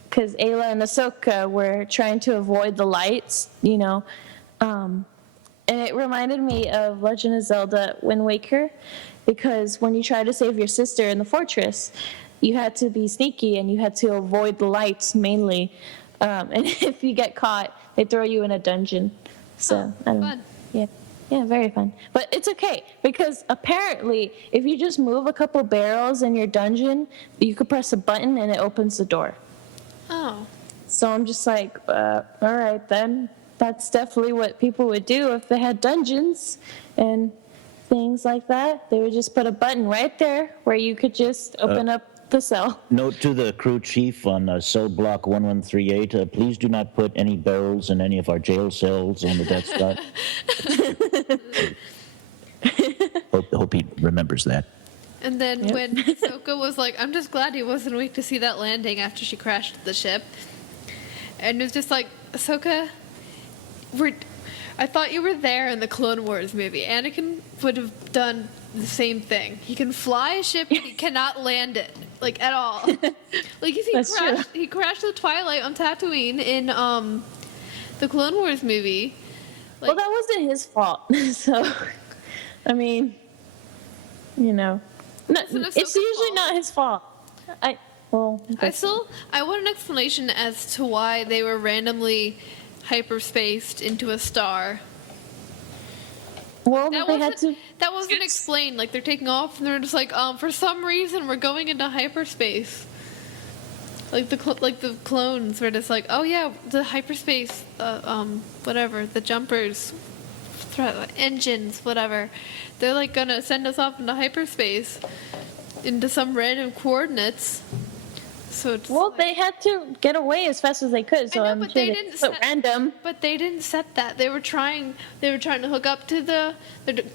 because Ayla and Ahsoka were trying to avoid the lights, and it reminded me of Legend of Zelda Wind Waker, because when you try to save your sister in the fortress, you had to be sneaky and you had to avoid the lights mainly. And if you get caught, they throw you in a dungeon. So, I don't know. Fun. Yeah, very fun. But it's okay, because apparently, if you just move a couple barrels in your dungeon, you could press a button and it opens the door. Oh. So I'm just like, all right then. That's definitely what people would do if they had dungeons and things like that. They would just put a button right there where you could just open up the cell. Note to the crew chief on cell block 1138, please do not put any barrels in any of our jail cells on the Death Star. hope he remembers that. And then when Ahsoka was like, I'm just glad he wasn't awake to see that landing after she crashed the ship. And it was just like, Ahsoka, I thought you were there in the Clone Wars movie. Anakin would have done the same thing. He can fly a ship, but he cannot land it, like, at all. Like, he crashed the Twilight on Tatooine in the Clone Wars movie. Like, Well, that wasn't his fault. So, I mean, no, it's usually not his fault. I want an explanation as to why they were randomly hyperspaced into a star. Well, That wasn't explained. Like, they're taking off and they're just like, for some reason we're going into hyperspace. Like the clones were just like, oh yeah, the hyperspace, whatever, the jumpers, engines, whatever. They're like gonna send us off into hyperspace, into some random coordinates. So it's they had to get away as fast as they could. So I know, I'm but sure they it's didn't so set, random. But they didn't set that. They were trying to hook up to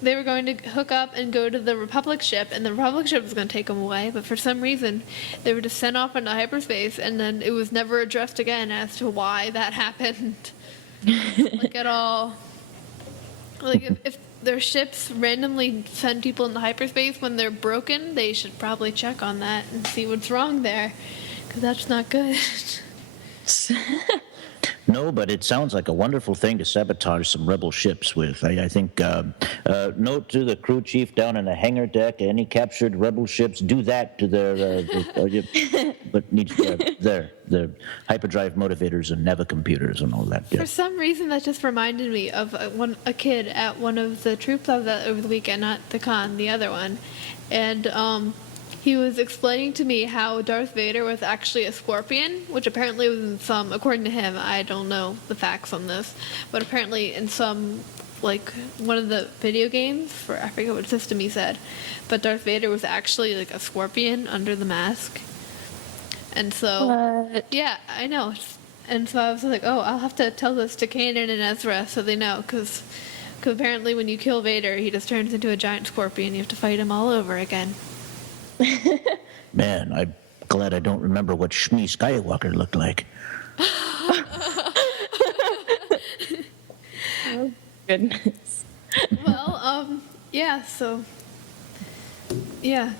they were going to hook up and go to the Republic ship, and the Republic ship was going to take them away. But for some reason, they were just sent off into hyperspace, and then it was never addressed again as to why that happened. Like, at all. Like, if their ships randomly send people into hyperspace when they're broken, they should probably check on that and see what's wrong there. Because that's not good. No, but it sounds like a wonderful thing to sabotage some rebel ships with. I think, note to the crew chief down in the hangar deck, any captured rebel ships, do that to their, but needs their hyperdrive motivators and navicomputers and all that. For some reason, that just reminded me of a kid at one of the troops I was at over the weekend, not the con, the other one. And he was explaining to me how Darth Vader was actually a scorpion, which apparently was in some, according to him, I don't know the facts on this, but apparently in some, like, one of the video games, I forget what system he said, but Darth Vader was actually, like, a scorpion under the mask. And so, yeah, I know. And so I was like, oh, I'll have to tell this to Kanan and Ezra so they know, because apparently when you kill Vader, he just turns into a giant scorpion. You have to fight him all over again. Man, I'm glad I don't remember what Shmi Skywalker looked like. Oh, goodness. Well, yeah, so, yeah.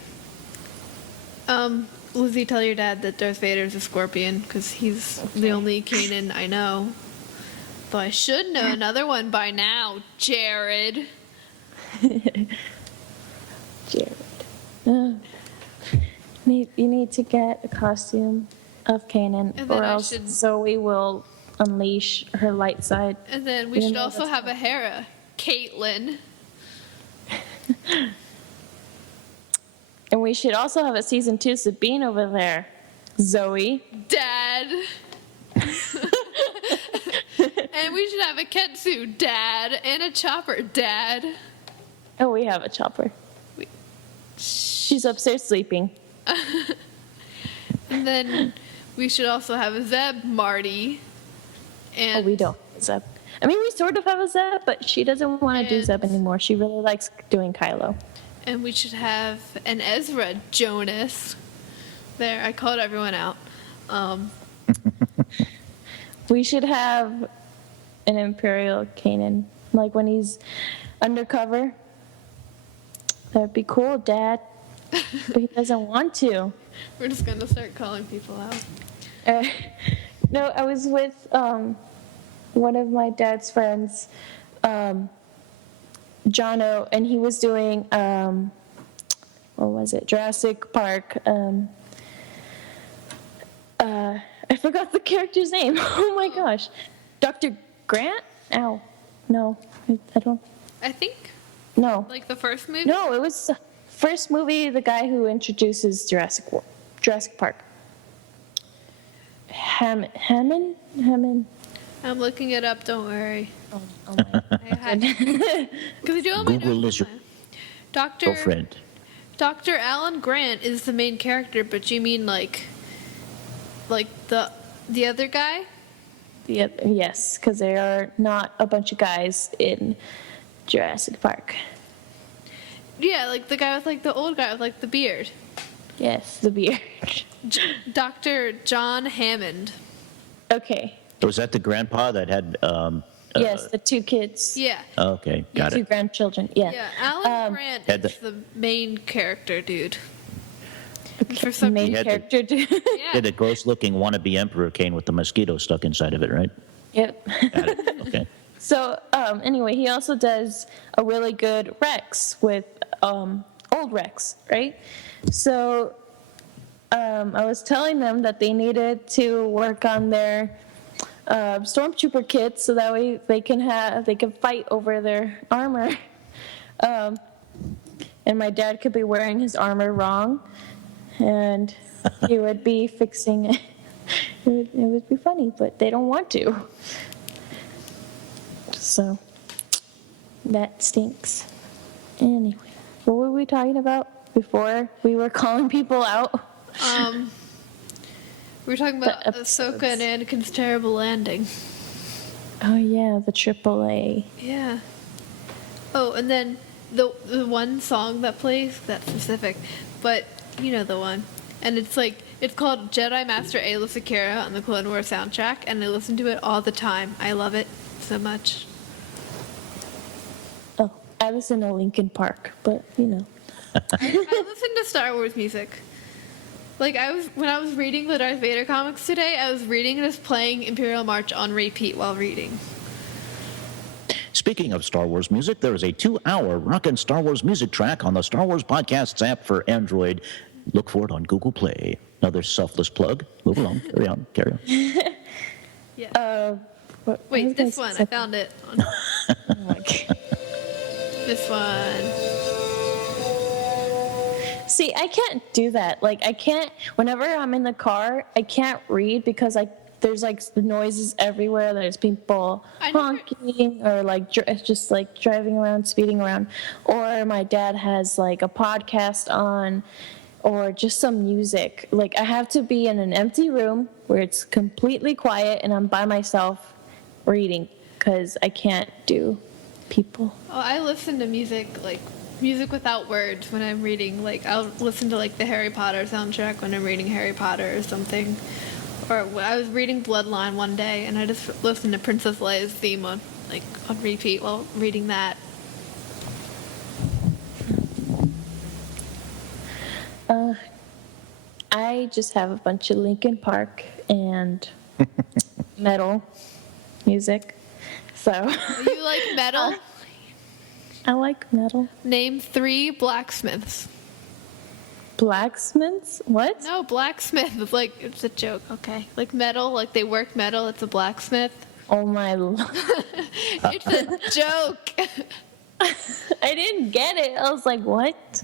Lizzie, tell your dad that Darth Vader's a scorpion, because he's the only Kanan I know. Though I should know another one by now, Jared. Jared. You need to get a costume of Kanan, And then or I else should- Zoe will unleash her light side. And then we Even should though also that's have a Hera, Caitlyn. And we should also have a season 2 Sabine over there. Zoe. Dad. And we should have a Ketsu, Dad, and a Chopper, Dad. Oh, we have a Chopper. We- She's upstairs sleeping. And then we should also have a Zeb, Marty. Oh, And we don't have a Zeb. I mean, we sort of have a Zeb, but she doesn't want to do And- Zeb anymore. She really likes doing Kylo. And we should have an Ezra Jonas. There, I called everyone out. We should have an Imperial Kanan, like when he's undercover. That'd be cool, Dad. But he doesn't want to. We're just gonna start calling people out. No, I was with one of my dad's friends, Jono, and he was doing, what was it, Jurassic Park. I forgot the character's name. Oh my gosh. Dr. Grant? Ow. No, I don't. I think, No. like the first movie. No, it was the first movie, the guy who introduces Jurassic Park. Hammond? I'm looking it up. Don't worry. Oh my Because I do all my Google notes is your Doctor friend. Dr. Alan Grant is the main character, but you mean like the other guy? Yeah, yes, because there are not a bunch of guys in Jurassic Park. Yeah, like the guy with like the old guy with like the beard. Yes, the beard. Dr. John Hammond. Okay. Was that the grandpa that had? Yes, the two kids. Yeah. Okay, got Two it. grandchildren. Yeah. Yeah, Alan Grant Had is the main character, dude. Okay, For some main He had character. Yeah. Did the gross-looking wannabe Emperor Kane with the mosquito stuck inside of it, right? Yep. Got it. Okay. So anyway, he also does a really good Rex with old Rex, right? So I was telling them that they needed to work on their stormtrooper kits so that way they can fight over their armor. And my dad could be wearing his armor wrong, and he would be fixing it. It would be funny, but they don't want to. So that stinks. Anyway, what were we talking about before we were calling people out? We were talking about The Ahsoka episodes. and Anakin's terrible landing. Oh yeah, the AAA. Yeah. Oh, and then the one song that plays, that's specific, but you know the one. And it's called Jedi Master Ayla Secura on the Clone Wars soundtrack, and I listen to it all the time. I love it so much. Oh, I listen to Linkin Park, but you know. I listen to Star Wars music. Like when I was reading the Darth Vader comics today, I was reading and just playing Imperial March on repeat while reading. Speaking of Star Wars music, there is a 2-hour rockin' Star Wars music track on the Star Wars Podcasts app for Android. Look for it on Google Play. Another selfless plug. Move along. Carry on. Carry on. Yeah. What Wait, was this I one. I saying? found it. Oh my God. This one. See, I can't do that. Like, I can't. Whenever I'm in the car, I can't read because there's like noises everywhere. There's people I never- honking or like just like driving around, speeding around. Or my dad has like a podcast on, or just some music. Like, I have to be in an empty room where it's completely quiet and I'm by myself reading because I can't do people. Oh, I listen to music without words when I'm reading. Like I'll listen to like the Harry Potter soundtrack when I'm reading Harry Potter or something. Or I was reading Bloodline one day and I just listened to Princess Leia's theme on repeat while reading that. I just have a bunch of Linkin Park and metal music. So You like metal? I like metal. Name 3 blacksmiths. Blacksmiths? What? No, blacksmith is like, it's a joke, okay. Like metal, like they work metal, it's a blacksmith. Oh my It's a joke. I didn't get it. I was like, what?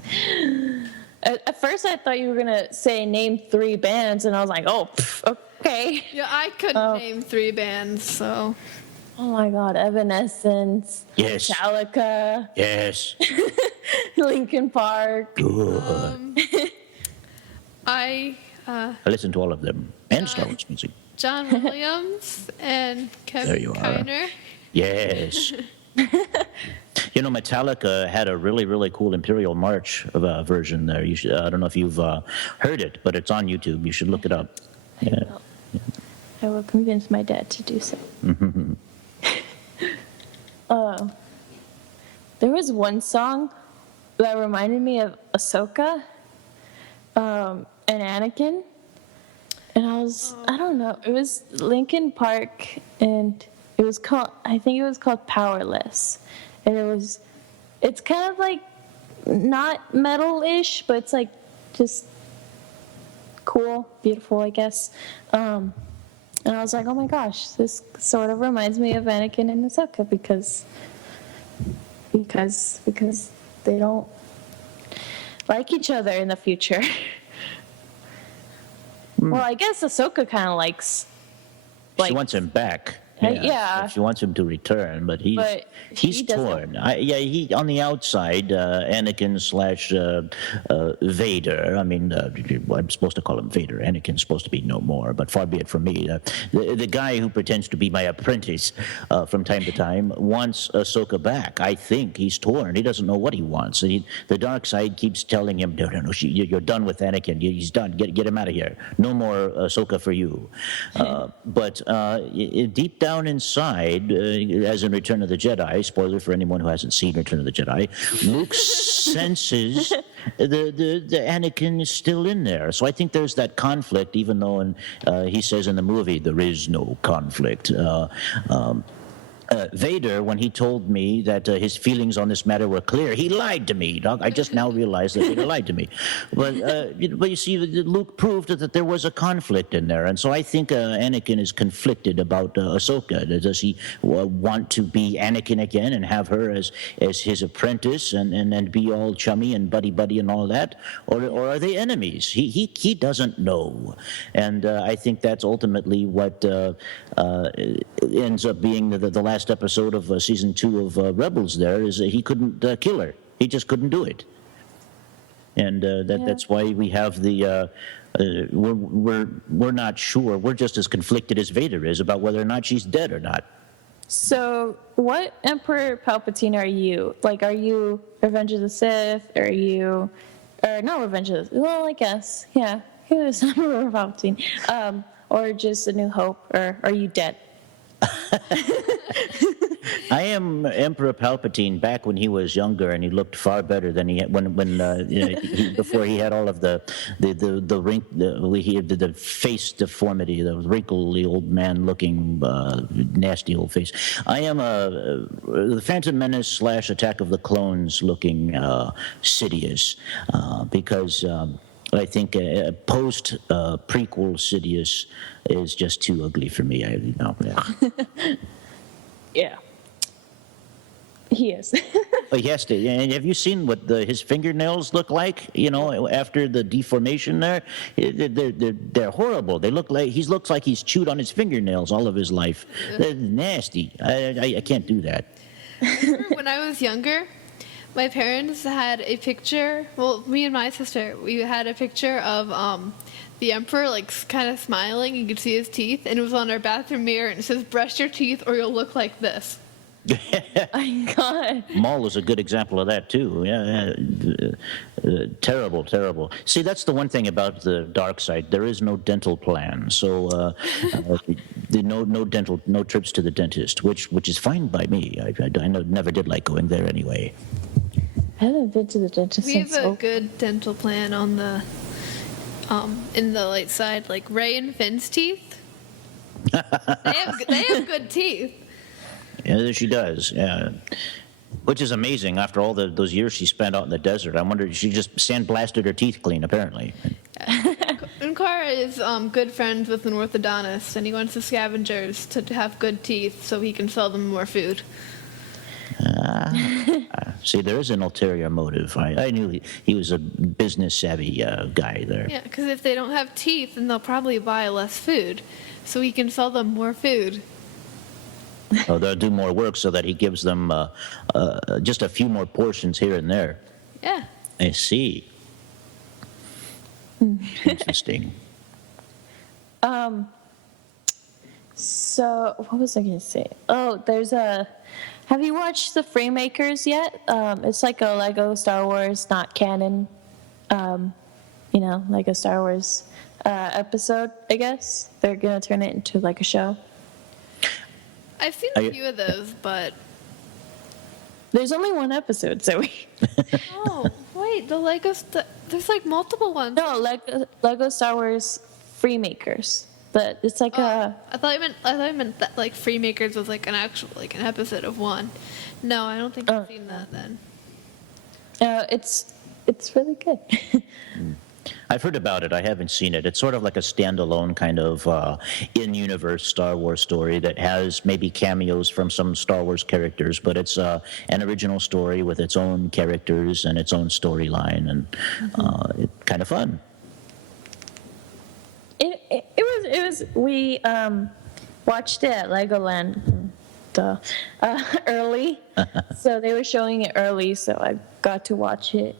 At first, I thought you were gonna say name 3 bands, and I was like, oh, okay. Yeah, I couldn't name 3 bands, so. Oh my God, Evanescence, Yes. Metallica, Yes. Linkin Park. Good. I, I listen to all of them and Star Wars music. John Williams and There Kevin you are. Kiner. Yes. You know, Metallica had a really, really cool Imperial March version there. You should, I don't know if you've heard it, but it's on YouTube. You should look it up. Yeah. I will convince my dad to do so. There was one song that reminded me of Ahsoka and Anakin. And I don't know, it was Linkin Park, and it was called, I think it was called Powerless. And it's kind of like not metal-ish, but it's like just cool, beautiful, I guess. And I was like, oh my gosh, this sort of reminds me of Anakin and Ahsoka because they don't like each other in the future. Well, I guess Ahsoka kind of likes. She wants him back. Yeah. She wants him to return, but he's he doesn't. torn. He on the outside, Anakin / Vader. I mean, I'm supposed to call him Vader. Anakin's supposed to be no more, but far be it from me. The guy who pretends to be my apprentice from time to time wants Ahsoka back. I think he's torn. He doesn't know what he wants. The dark side keeps telling him, no, you're done with Anakin. He's done. Get him out of here. No more Ahsoka for you. But deep down inside, as in Return of the Jedi, spoiler for anyone who hasn't seen Return of the Jedi, Luke senses the Anakin is still in there. So I think there's that conflict, even though he says in the movie there is no conflict. Vader, when he told me that his feelings on this matter were clear, he lied to me. Dog. I just now realized that Vader lied to me. But you see, Luke proved that there was a conflict in there, and so I think Anakin is conflicted about Ahsoka. Does he want to be Anakin again and have her as his apprentice and be all chummy and buddy and all that, or are they enemies? He doesn't know, and I think that's ultimately what ends up being the last episode of season 2 of Rebels. There is he couldn't kill her. He just couldn't do it, and that's why we have the. We're not sure. We're just as conflicted as Vader is about whether or not she's dead or not. So, what Emperor Palpatine are you? Like, are you Revenge of the Sith? Or not Revenge of the? Well, I guess, yeah. He was Emperor Palpatine, or just A New Hope, or are you dead? I am Emperor Palpatine back when he was younger, and he looked far better than he had before he had all of the face deformity, the wrinkly old man looking nasty old face. I am the Phantom Menace / Attack of the Clones looking Sidious, because. I think post prequel Sidious is just too ugly for me. Yeah. He is. He has to. And have you seen what his fingernails look like? You know, after the deformation there, they're horrible. They look like he looks like he's chewed on his fingernails all of his life. They're nasty. I can't do that. When I was younger, my parents had a picture. Well, me and my sister, we had a picture of the Emperor, like kind of smiling. You could see his teeth, and it was on our bathroom mirror, and it says, "Brush your teeth, or you'll look like this." My God. Maul is a good example of that too. Terrible. See, that's the one thing about the dark side. There is no dental plan, so no trips to the dentist, which is fine by me. I never did like going there anyway. I haven't been to the dentist We since. have a good dental plan on the in the light side, like Rey and Finn's teeth. They have good teeth. Yeah, she does. Yeah. Which is amazing after all those years she spent out in the desert. I wonder, she just sandblasted her teeth clean, apparently. And Cora is good friends with an orthodontist, and he wants the scavengers to have good teeth so he can sell them more food. See, there is an ulterior motive. I knew he was a business-savvy guy there. Yeah, because if they don't have teeth, then they'll probably buy less food, so he can sell them more food. Oh, they'll do more work so that he gives them just a few more portions here and there. Yeah. I see. Interesting. So what was I gonna say? Oh, have you watched the Freemakers yet? It's like a Lego Star Wars, not canon. Like a Star Wars episode, I guess. They're gonna turn it into like a show. I've seen a few of those, but... There's only one episode, Zoe. Oh, wait, there's like multiple ones. No, Lego Star Wars Freemakers. But it's like I thought you meant that like Freemakers was like an episode of one. No, I don't think I've seen that then. It's really good. I've heard about it. I haven't seen it. It's sort of like a standalone kind of in-universe Star Wars story that has maybe cameos from some Star Wars characters, but it's an original story with its own characters and its own storyline, and it's kind of fun. It was. We watched it at Legoland early, so they were showing it early, so I got to watch it.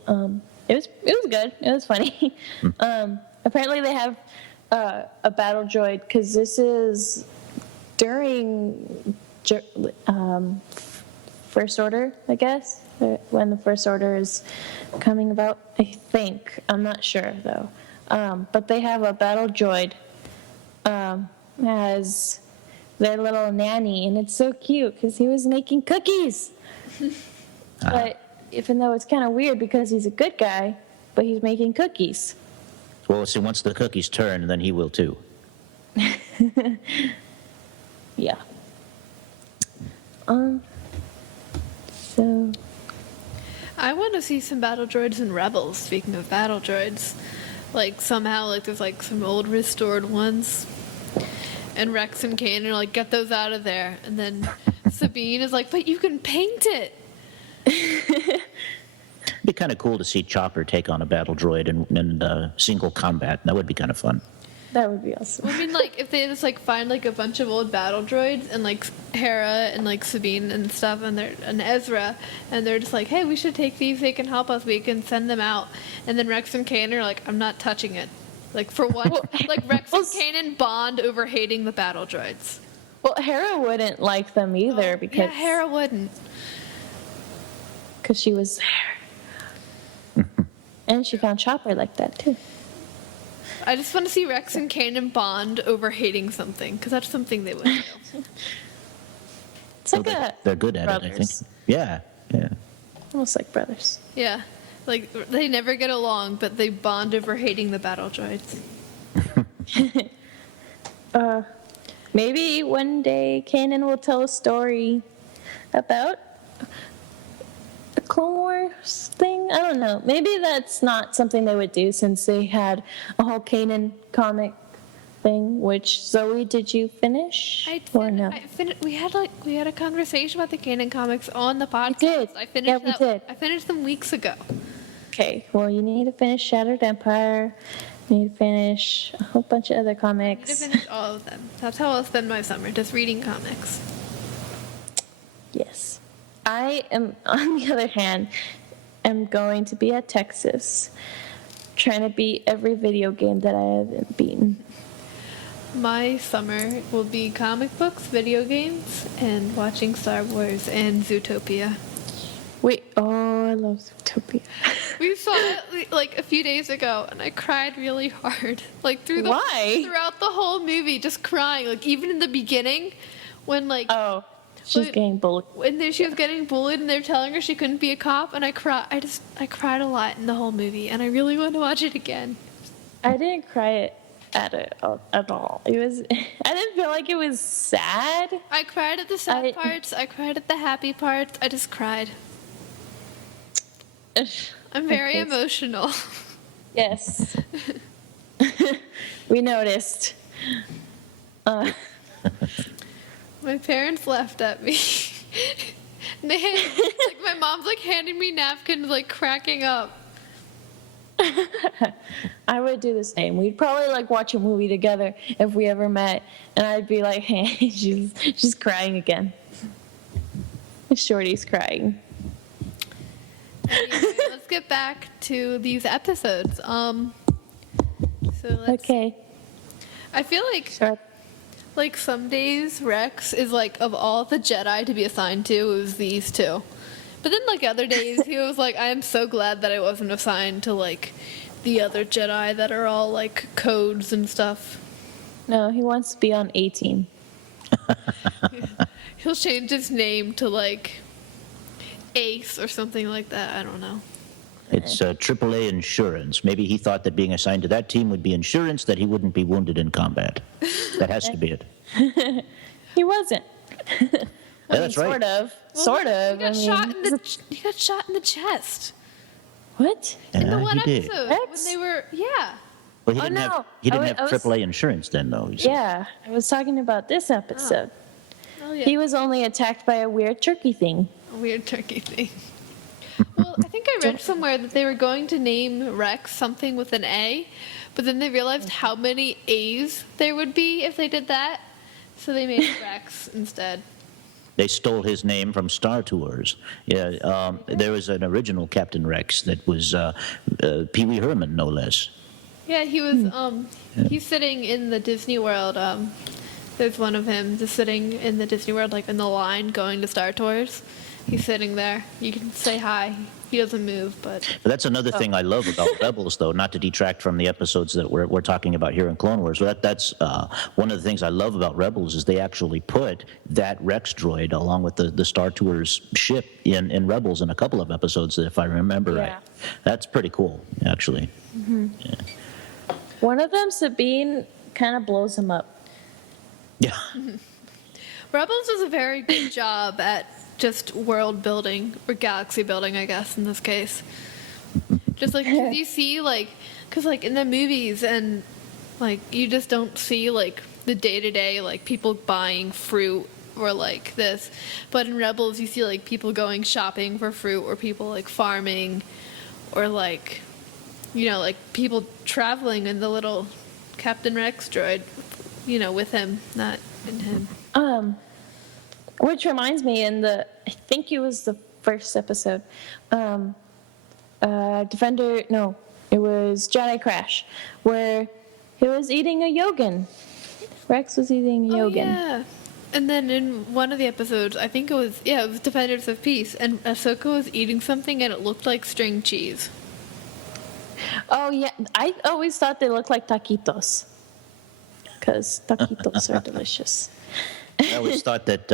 It was good. It was funny. Apparently they have a battle droid because this is during First Order, I guess, when the First Order is coming about. I think. I'm not sure though. But they have a battle droid as their little nanny, and it's so cute because he was making cookies. But even though it's kind of weird because he's a good guy, but he's making cookies. Well, see, once the cookies turn, then he will too. Yeah. So. I want to see some battle droids in Rebels. Speaking of battle droids, like somehow like there's like some old restored ones, and Rex and Kanan are like, get those out of there, and then Sabine is like, but you can paint it. It'd be kind of cool to see Chopper take on a battle droid in single combat. That would be kind of fun. That would be awesome. I mean, like, if they just, like, find, like, a bunch of old battle droids and, like, Hera and, like, Sabine and stuff and Ezra, and they're just like, hey, we should take these, they can help us, we can send them out. And then Rex and Kanan are like, I'm not touching it. Like, for one, like, Rex and Kanan bond over hating the battle droids. Well, Hera wouldn't like them either because... Yeah, Hera wouldn't. Because she was there. And she found Chopper like that, too. I just want to see Rex and Kanan bond over hating something, because that's something they would do. It's like they're good at brothers. it, I think. Yeah. Almost like brothers. Yeah. Like, they never get along, but they bond over hating the battle droids. Maybe one day Kanan will tell a story about a Clone Wars thing. I don't know. Maybe that's not something they would do since they had a whole Kanan comic thing. Which, Zoe, did you finish or no? We had a conversation about the Kanan comics on the podcast. We did. We did. I finished them weeks ago. Okay. Well, you need to finish Shattered Empire. You need to finish a whole bunch of other I need comics. to finish all of them. That's how I'll spend my summer, just reading comics. Yes. I am, on the other hand, am going to be at Texas trying to beat every video game that I haven't beaten. My summer will be comic books, video games, and watching Star Wars and Zootopia. Wait, I love Zootopia. We saw it like a few days ago, and I cried really hard. Like Why? Throughout the whole movie, just crying. Like even in the beginning, when like she's getting bullied. when she was getting bullied, and they're telling her she couldn't be a cop, and I cried a lot in the whole movie, and I really want to watch it again. I didn't cry at all. It was. I didn't feel like it was sad. I cried at the sad parts. I cried at the happy parts. I just cried. I'm very Okay. emotional. Yes. We noticed. My parents laughed at me. And like my mom's like handing me napkins, like cracking up. I would do the same. We'd probably like watch a movie together if we ever met, and I'd be like, "Hey, she's crying again. Shorty's crying." Anyway, let's get back to these episodes. So let's. Okay. I feel like Sure. like some days Rex is like of all the Jedi to be assigned to, it was these two. But then like other days he was like, I am so glad that I wasn't assigned to like the other Jedi that are all like codes and stuff. No, he wants to be on A team. He'll change his name to like Ace or something like that. I don't know. It's AAA insurance. Maybe he thought that being assigned to that team would be insurance that he wouldn't be wounded in combat. That has to be it. He wasn't. That's right. Sort of. Well, Sort of. He got shot in the chest. What? In the Yeah, one he did. episode Rex? when they were yeah. Well, he Oh, didn't no. have he didn't I have was- AAA insurance then, though. You see. Yeah, I was talking about this episode. Oh yeah. He was only attacked by a weird turkey thing. A weird turkey thing. Well, I think I read somewhere that they were going to name Rex something with an A, but then they realized how many A's there would be if they did that, so they made it Rex instead. They stole his name from Star Tours. Yeah, there was an original Captain Rex that was Pee Wee Herman, no less. Yeah, he was. He's sitting in the Disney World. There's one of him just sitting in the Disney World, like in the line going to Star Tours. He's sitting there. You can say hi. He doesn't move, but But that's another thing I love about Rebels, though, not to detract from the episodes that we're talking about here in Clone Wars. That's one of the things I love about Rebels is they actually put that Rex droid along with the Star Tours ship in Rebels in a couple of episodes, if I remember right. Yeah. That's pretty cool, actually. One of them, Sabine, kind of blows him up. Yeah. Rebels does a very good job at just world building or galaxy building, I guess in this case. Just like 'cause you see because like in the movies and like you just don't see like the day to day like people buying fruit or like this, but in Rebels you see like people going shopping for fruit or people like farming or like like people traveling in the little Captain Rex droid, with him, not in him. Which reminds me, I think it was the first episode, Defender, no, it was Jedi Crash, where he was eating a Yogan. Rex was eating a Oh, Yogan. yeah. And then in one of the episodes, I think it was Defenders of Peace, and Ahsoka was eating something and it looked like string cheese. Oh, yeah, I always thought they looked like taquitos, because taquitos are delicious. I always thought that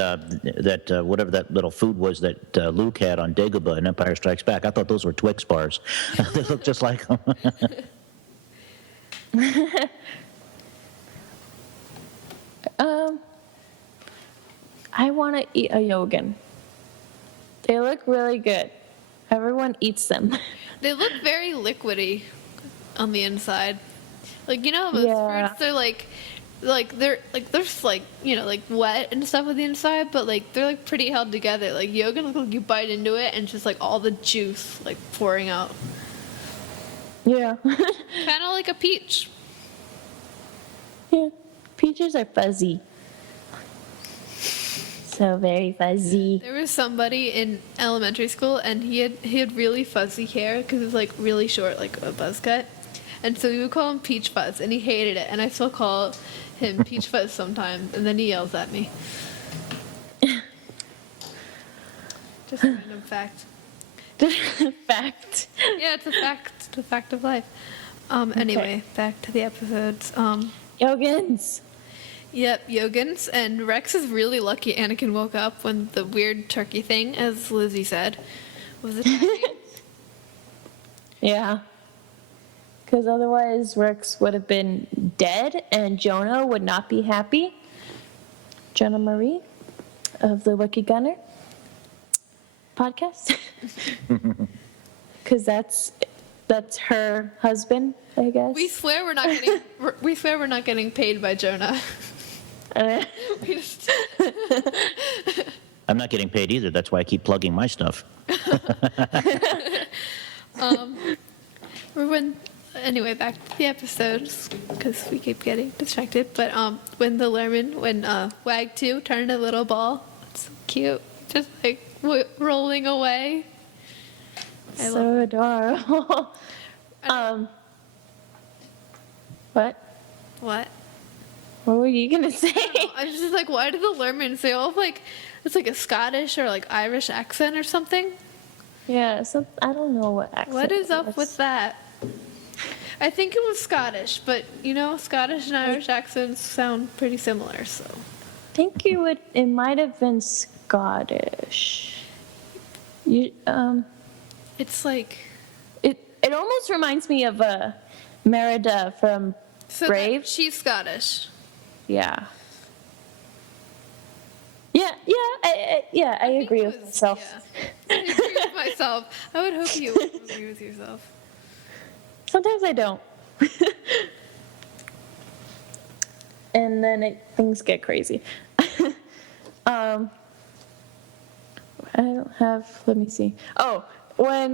whatever that little food was that Luke had on Dagobah in Empire Strikes Back, I thought those were Twix bars. They look just like them. I want to eat a Yogan. They look really good. Everyone eats them. They look very liquidy on the inside. Like, most Yeah. fruits, they're they're just like wet and stuff on the inside, but like they're like pretty held together. Like yogurt looks like you bite into it and it's just like all the juice like pouring out. Yeah. Kind of like a peach. Yeah. Peaches are fuzzy. So very fuzzy. There was somebody in elementary school and he had really fuzzy hair because it was like really short, like a buzz cut. And so we would call him Peach Fuzz, and he hated it. And I still call him Peach Fuzz sometimes, and then he yells at me. Just a random fact. Fact. Yeah, it's a fact. It's a fact of life. Anyway, back to the episodes. Yogans. Yep, Yogans. And Rex is really lucky Anakin woke up when the weird turkey thing, as Lizzie said, was attacking. Yeah. Because otherwise Rex would have been dead and Jonah would not be happy. Jonah Marie of the Wiki Gunner podcast. because that's her husband, I guess. We swear we're not getting. We swear we're not getting paid by Jonah. We just- I'm not getting paid either. That's why I keep plugging my stuff. Anyway, back to the episodes because we keep getting distracted. But when Wag 2 turned a little ball, it's so cute, just like rolling away. So adorable. What? What? What were you gonna say? I was just like, why do the Lermans? They all have like it's like a Scottish or like Irish accent or something. Yeah, I don't know what accent. What is it up was. with that? I think it was Scottish, but Scottish and Irish accents sound pretty similar, so. I think it might have been Scottish. It's like It almost reminds me of Merida from Brave. she's Scottish. Yeah. I agree with myself. Yeah. I agree with myself. I would hope you would agree with yourself. Sometimes I don't. And then things get crazy. I don't have, let me see. Oh, when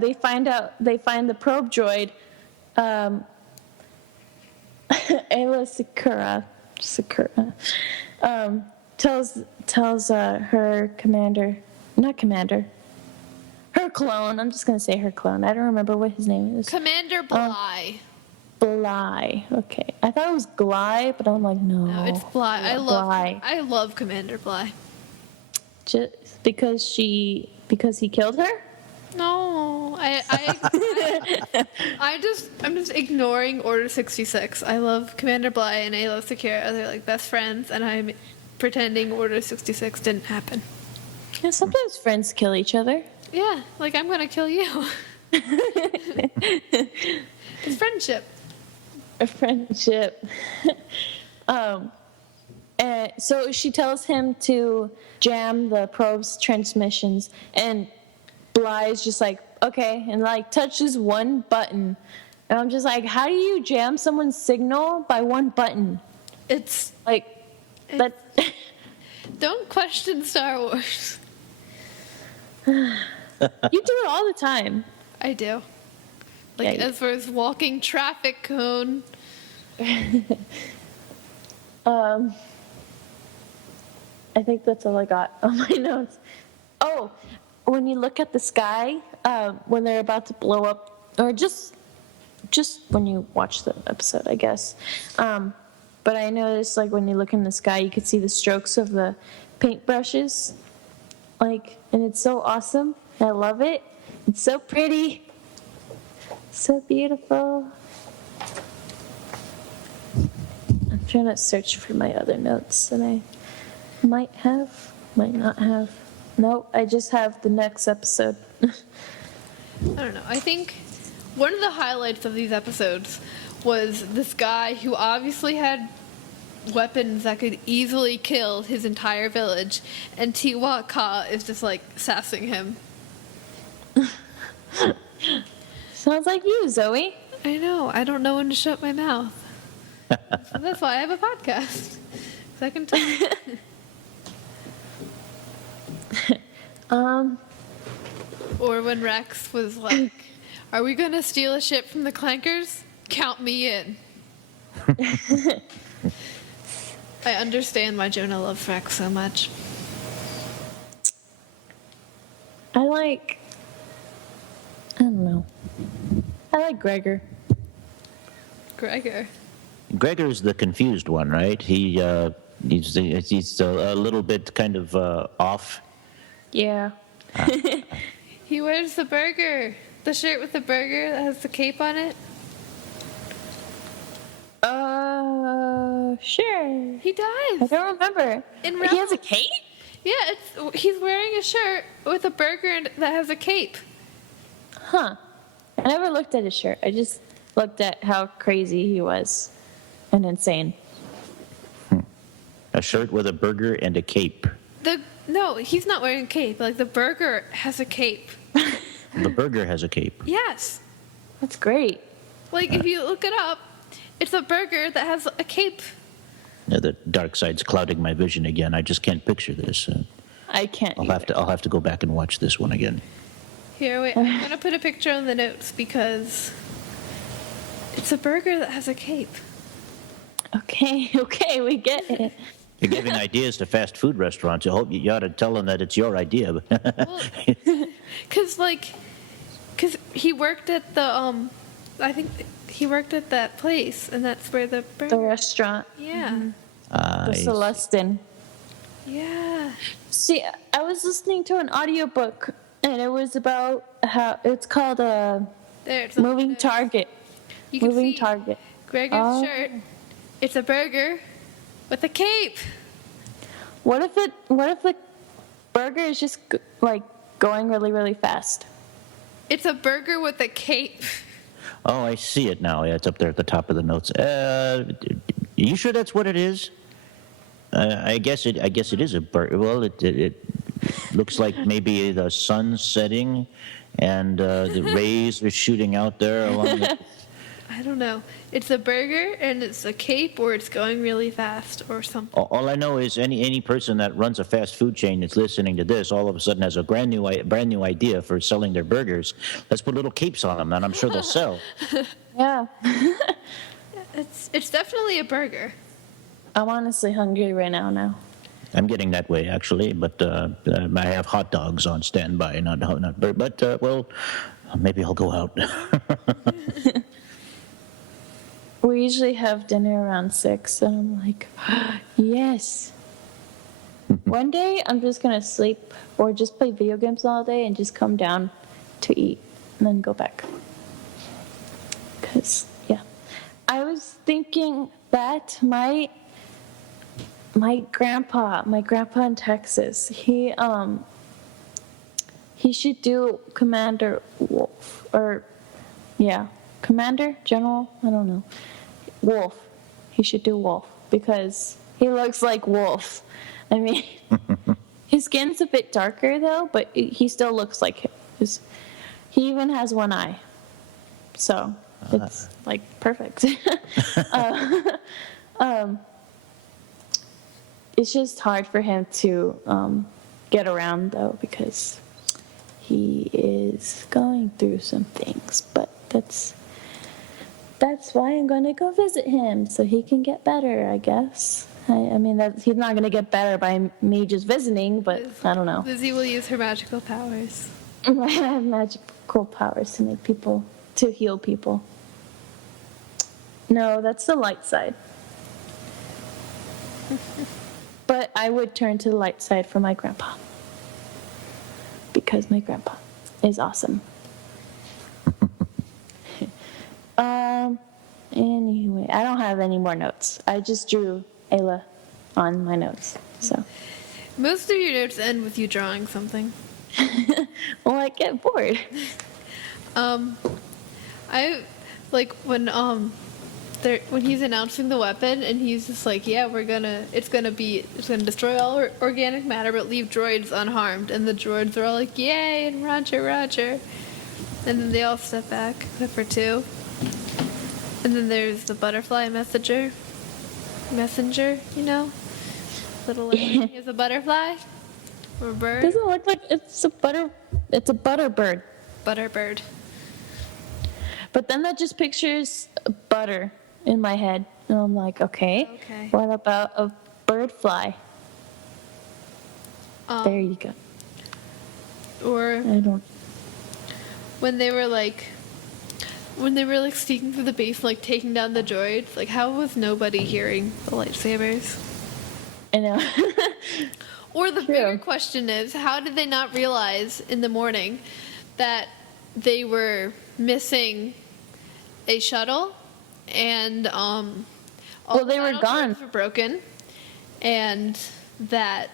they find the probe droid, Ayla Sakura, tells her her clone. I'm just gonna say her clone. I don't remember what his name is. Commander Bly. Bly. Okay, I thought it was Gly, but I'm like, no. No, it's Bly. I love Commander Bly. Just because he killed her. No, I'm just ignoring Order 66. I love Commander Bly and Ayla Secura. They're like best friends, and I'm pretending Order 66 didn't happen. Yeah, sometimes friends kill each other. Yeah, like I'm gonna kill you. It's friendship. A friendship. And so she tells him to jam the probe's transmissions, and Bly is just like, okay, and like touches one button. And I'm just like, how do you jam someone's signal by one button? It's Like, that. don't question Star Wars. You do it all the time. I do. Like Yeah. as far as walking traffic cone. I think that's all I got on my notes. Oh, when you look at the sky, when they're about to blow up, or just when you watch the episode, I guess. But I noticed, like, when you look in the sky, you could see the strokes of the paintbrushes. Like, and it's so awesome. I love it. It's so pretty. So beautiful. I'm trying to search for my other notes that I might not have. Nope, I just have the next episode. I don't know. I think one of the highlights of these episodes was this guy who obviously had weapons that could easily kill his entire village, and Tiwa Ka is just like sassing him. Sounds like you, Zoe. I know. I don't know when to shut my mouth. So that's why I have a podcast. 'Cause I can tell. Or when Rex was like, "Are we gonna steal a ship from the Clankers? Count me in." I understand why Jonah loved Rex so much. I don't know. I like Gregor. Gregor. Gregor's the confused one, right? He's a little bit kind of off. Yeah. He wears the shirt with the burger that has the cape on it. Sure. He does. I don't remember. In He has a cape? Yeah, he's wearing a shirt with a burger that has a cape. Huh. I never looked at his shirt. I just looked at how crazy he was and insane. A shirt with a burger and a cape. No, he's not wearing a cape. Like the burger has a cape. The burger has a cape. Yes. That's great. Like, if you look it up, it's a burger that has a cape. The dark side's clouding my vision again. I just can't picture this. I can't. I'll have to go back and watch this one again. Here, wait, I'm gonna put a picture in the notes because it's a burger that has a cape. Okay, we get it. You're giving ideas to fast food restaurants. I hope you ought to tell them that it's your idea. Cause he worked at the I think he worked at that place, and that's where the burger. The restaurant, Yeah. the Celestin. Yeah. See, I was listening to an audiobook, and it was about how it's called There, it's on the Moving notes. Target. You can Moving see Target. Gregor's Oh. shirt. It's a burger with a cape. What if the burger is just like going really, really fast? It's a burger with a cape. Oh, I see it now. Yeah, it's up there at the top of the notes. You sure that's what it is? I guess it is a burger. Well, it looks like maybe the sun's setting, and the rays are shooting out there along the. I don't know. It's a burger and it's a cape, or it's going really fast or something. All I know is any person that runs a fast food chain that's listening to this all of a sudden has a brand new idea for selling their burgers. Let's put little capes on them, and I'm sure they'll sell. Yeah. It's definitely a burger. I'm honestly hungry right now. I'm getting that way actually, but I have hot dogs on standby, but well, maybe I'll go out. We usually have dinner around 6, and I'm like, yes. One day, I'm just going to sleep or just play video games all day and just come down to eat and then go back. Because, yeah. I was thinking that my grandpa in Texas, he should do Commander Wolf, or, yeah, Commander, General, I don't know. Wolf. He should do Wolf because he looks like Wolf. I mean, his skin's a bit darker though, but he still looks like him. He even has one eye. So it's like perfect. It's just hard for him to get around though because he is going through some things, but that's why I'm going to go visit him, so he can get better, I guess. I mean, he's not going to get better by me just visiting, but I don't know. Lizzy will use her magical powers. I have magical powers to heal people. No, that's the light side. But I would turn to the light side for my grandpa. Because my grandpa is awesome. Anyway, I don't have any more notes. I just drew Ayla on my notes. So, Most of your notes end with you drawing something. well, I get bored. I like when he's announcing the weapon and he's just like, yeah, it's gonna destroy all organic matter but leave droids unharmed, and the droids are all like, yay, and Roger, and then they all step back except for 2. And then there's the butterfly messenger, you know? Little lady is a butterfly or a bird. Doesn't look like it's a butterbird. Butterbird. But then that just pictures butter in my head. And I'm like, okay. What about a bird fly? There you go. Or I don't. when they were like sneaking through the base, like taking down the droids, like how was nobody hearing the lightsabers? I know. Or the True. bigger question is, how did they not realize in the morning that they were missing a shuttle and all Well, they the were battle gone. droids were broken, and that.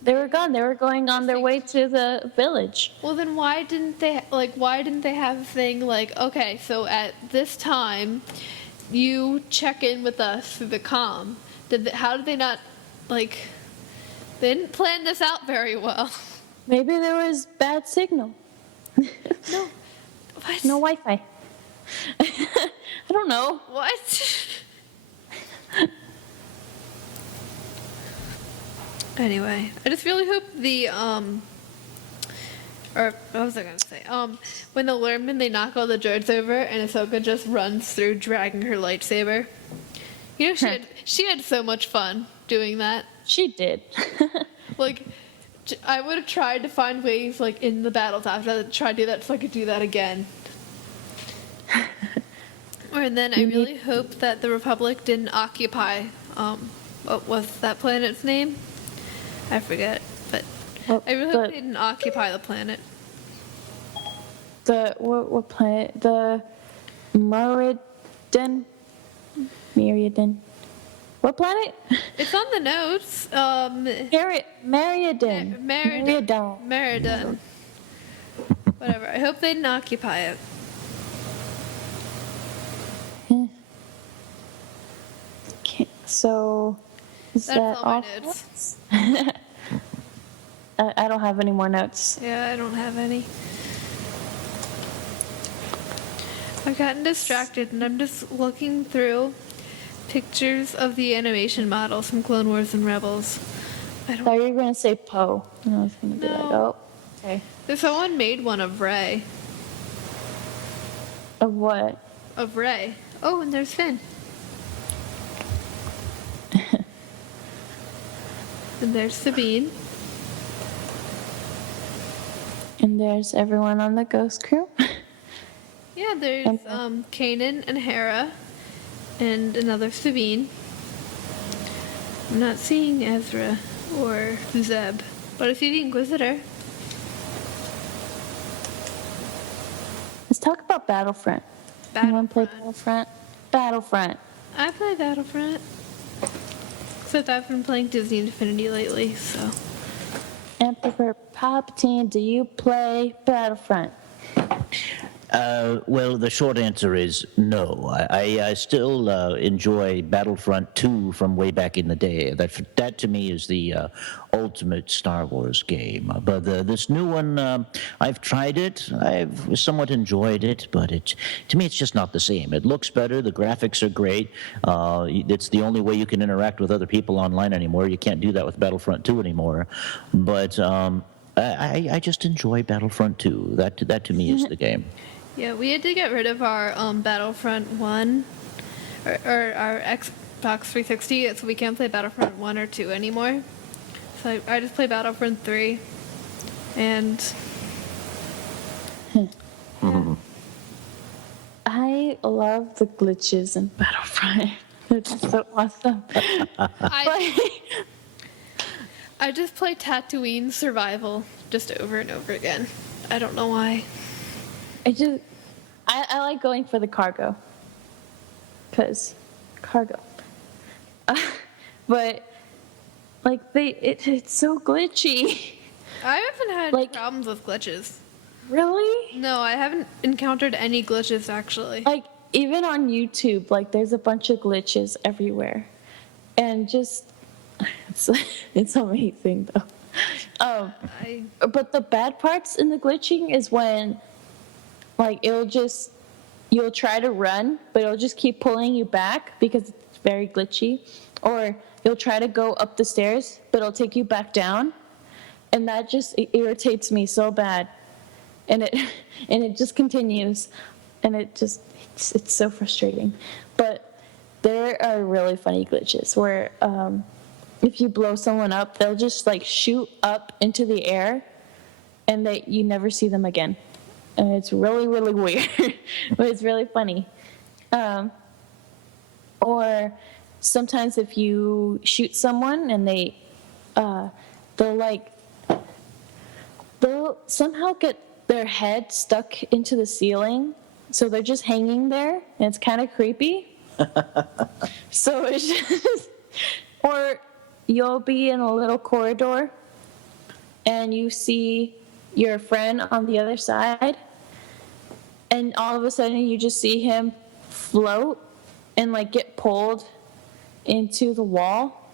They were gone. They were going on their way to the village. Well, then why didn't they have a thing like, okay, so at this time, you check in with us through the comm? How did they not, like, they didn't plan this out very well. Maybe there was bad signal. No. What? No Wi-Fi. I don't know. What? Anyway, I just really hope or what was I gonna say? When the Lerman, they knock all the droids over, and Ahsoka just runs through dragging her lightsaber. You know, she had so much fun doing that. She did. Like, I would have tried to find ways, like, in the battles after that, to try to do that so I could do that again. And then I really hope that the Republic didn't occupy, what was that planet's name? I forget, but I really hope they didn't occupy the planet. What planet? The Meridian? What planet? It's on the notes. Meridian. Meridian. Whatever. I hope they didn't occupy it. So, is That's that all my all? notes. I don't have any more notes. Yeah, I don't have any. I've gotten distracted and I'm just looking through pictures of the animation models from Clone Wars and Rebels. I thought you were going to say Poe. And I was going to be like, No. oh, okay. Someone made one of Rey. Of what? Of Rey. Oh, and there's Finn. And there's Sabine. And there's everyone on the Ghost Crew. Yeah, there's Kanan and Hera. And another Sabine. I'm not seeing Ezra or Zeb, but I see the Inquisitor. Let's talk about Battlefront. You want to play Battlefront? Battlefront. I play Battlefront. Except I've been playing Disney Infinity lately, so. Emperor Palpatine, do you play Battlefront? Well, the short answer is no. I still enjoy Battlefront 2 from way back in the day. That to me is the ultimate Star Wars game. But this new one, I've tried it. I've somewhat enjoyed it, but to me it's just not the same. It looks better. The graphics are great. It's the only way you can interact with other people online anymore. You can't do that with Battlefront 2 anymore. But I just enjoy Battlefront 2. That to me is the game. Yeah, we had to get rid of our Battlefront 1, or our Xbox 360, so we can't play Battlefront 1 or 2 anymore. So I just play Battlefront 3, and... I love the glitches in Battlefront. It's so awesome. I just play Tatooine Survival just over and over again. I don't know why. I like going for the cargo. Because cargo. But, like, it's so glitchy. I haven't had problems with glitches. Really? No, I haven't encountered any glitches, actually. Like, even on YouTube, like, there's a bunch of glitches everywhere. And just, it's amazing, though. But the bad parts in the glitching is when, like, you'll try to run, but it'll just keep pulling you back because it's very glitchy. Or you'll try to go up the stairs, but it'll take you back down. And that just irritates me so bad. And it just continues. And it's so frustrating. But there are really funny glitches where if you blow someone up, they'll just like shoot up into the air and you never see them again. And it's really, really weird, but it's really funny. Or sometimes if you shoot someone and they'll somehow get their head stuck into the ceiling, so they're just hanging there, and it's kind of creepy. So it's just, or you'll be in a little corridor, and you see your friend on the other side, and all of a sudden you just see him float and like get pulled into the wall,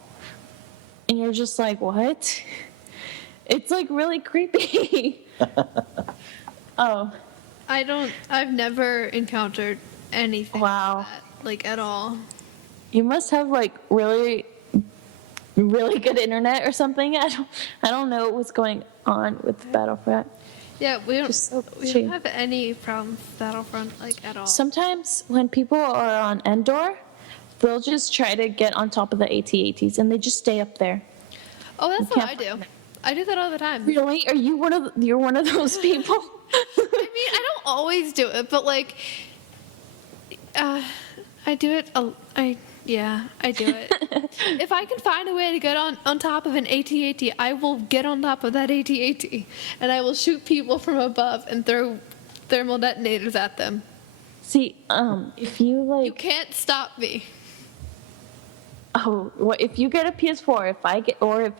and you're just like, what? It's like really creepy. Oh, I've never encountered anything wow. like that, like at all. You must have like really, really good internet or something. I don't know what's going on with Battlefront. Yeah, Just so we don't cheap. have any problems with Battlefront like at all. Sometimes when people are on Endor, they'll just try to get on top of the AT-ATs and they just stay up there. Oh, that's You what can't I do. find it. I do that all the time. Really? Are you you're one of those people? I mean, I don't always do it, but like, I do it. I do it. If I can find a way to get on top of an AT-AT, I will get on top of that AT-AT, and I will shoot people from above and throw thermal detonators at them. See, if you You like, can't stop me. oh, well, if you get a PS4, if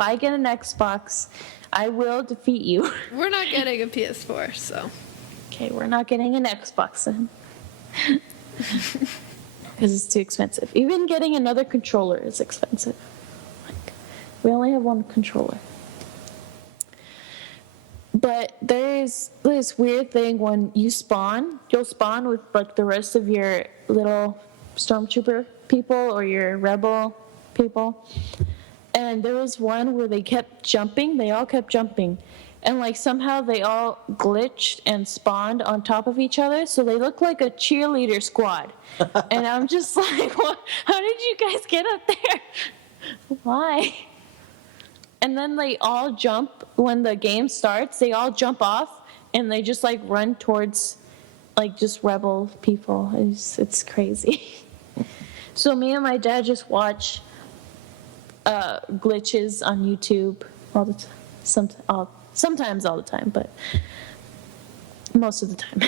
I get an Xbox, I will defeat you. We're not getting a PS4, so. Okay, we're not getting an Xbox then. Because it's too expensive. Even getting another controller is expensive. Like, we only have one controller. But there's this weird thing when you'll spawn with like the rest of your little stormtrooper people or your rebel people. And there was one where they all kept jumping. And like somehow they all glitched and spawned on top of each other, so they look like a cheerleader squad. And I'm just like, what? How did you guys get up there? Why? And then they all jump when the game starts. They all jump off and they just like run towards like just rebel people. It's crazy. So me and my dad just watch glitches on YouTube all the time. Sometimes all the time, but most of the time.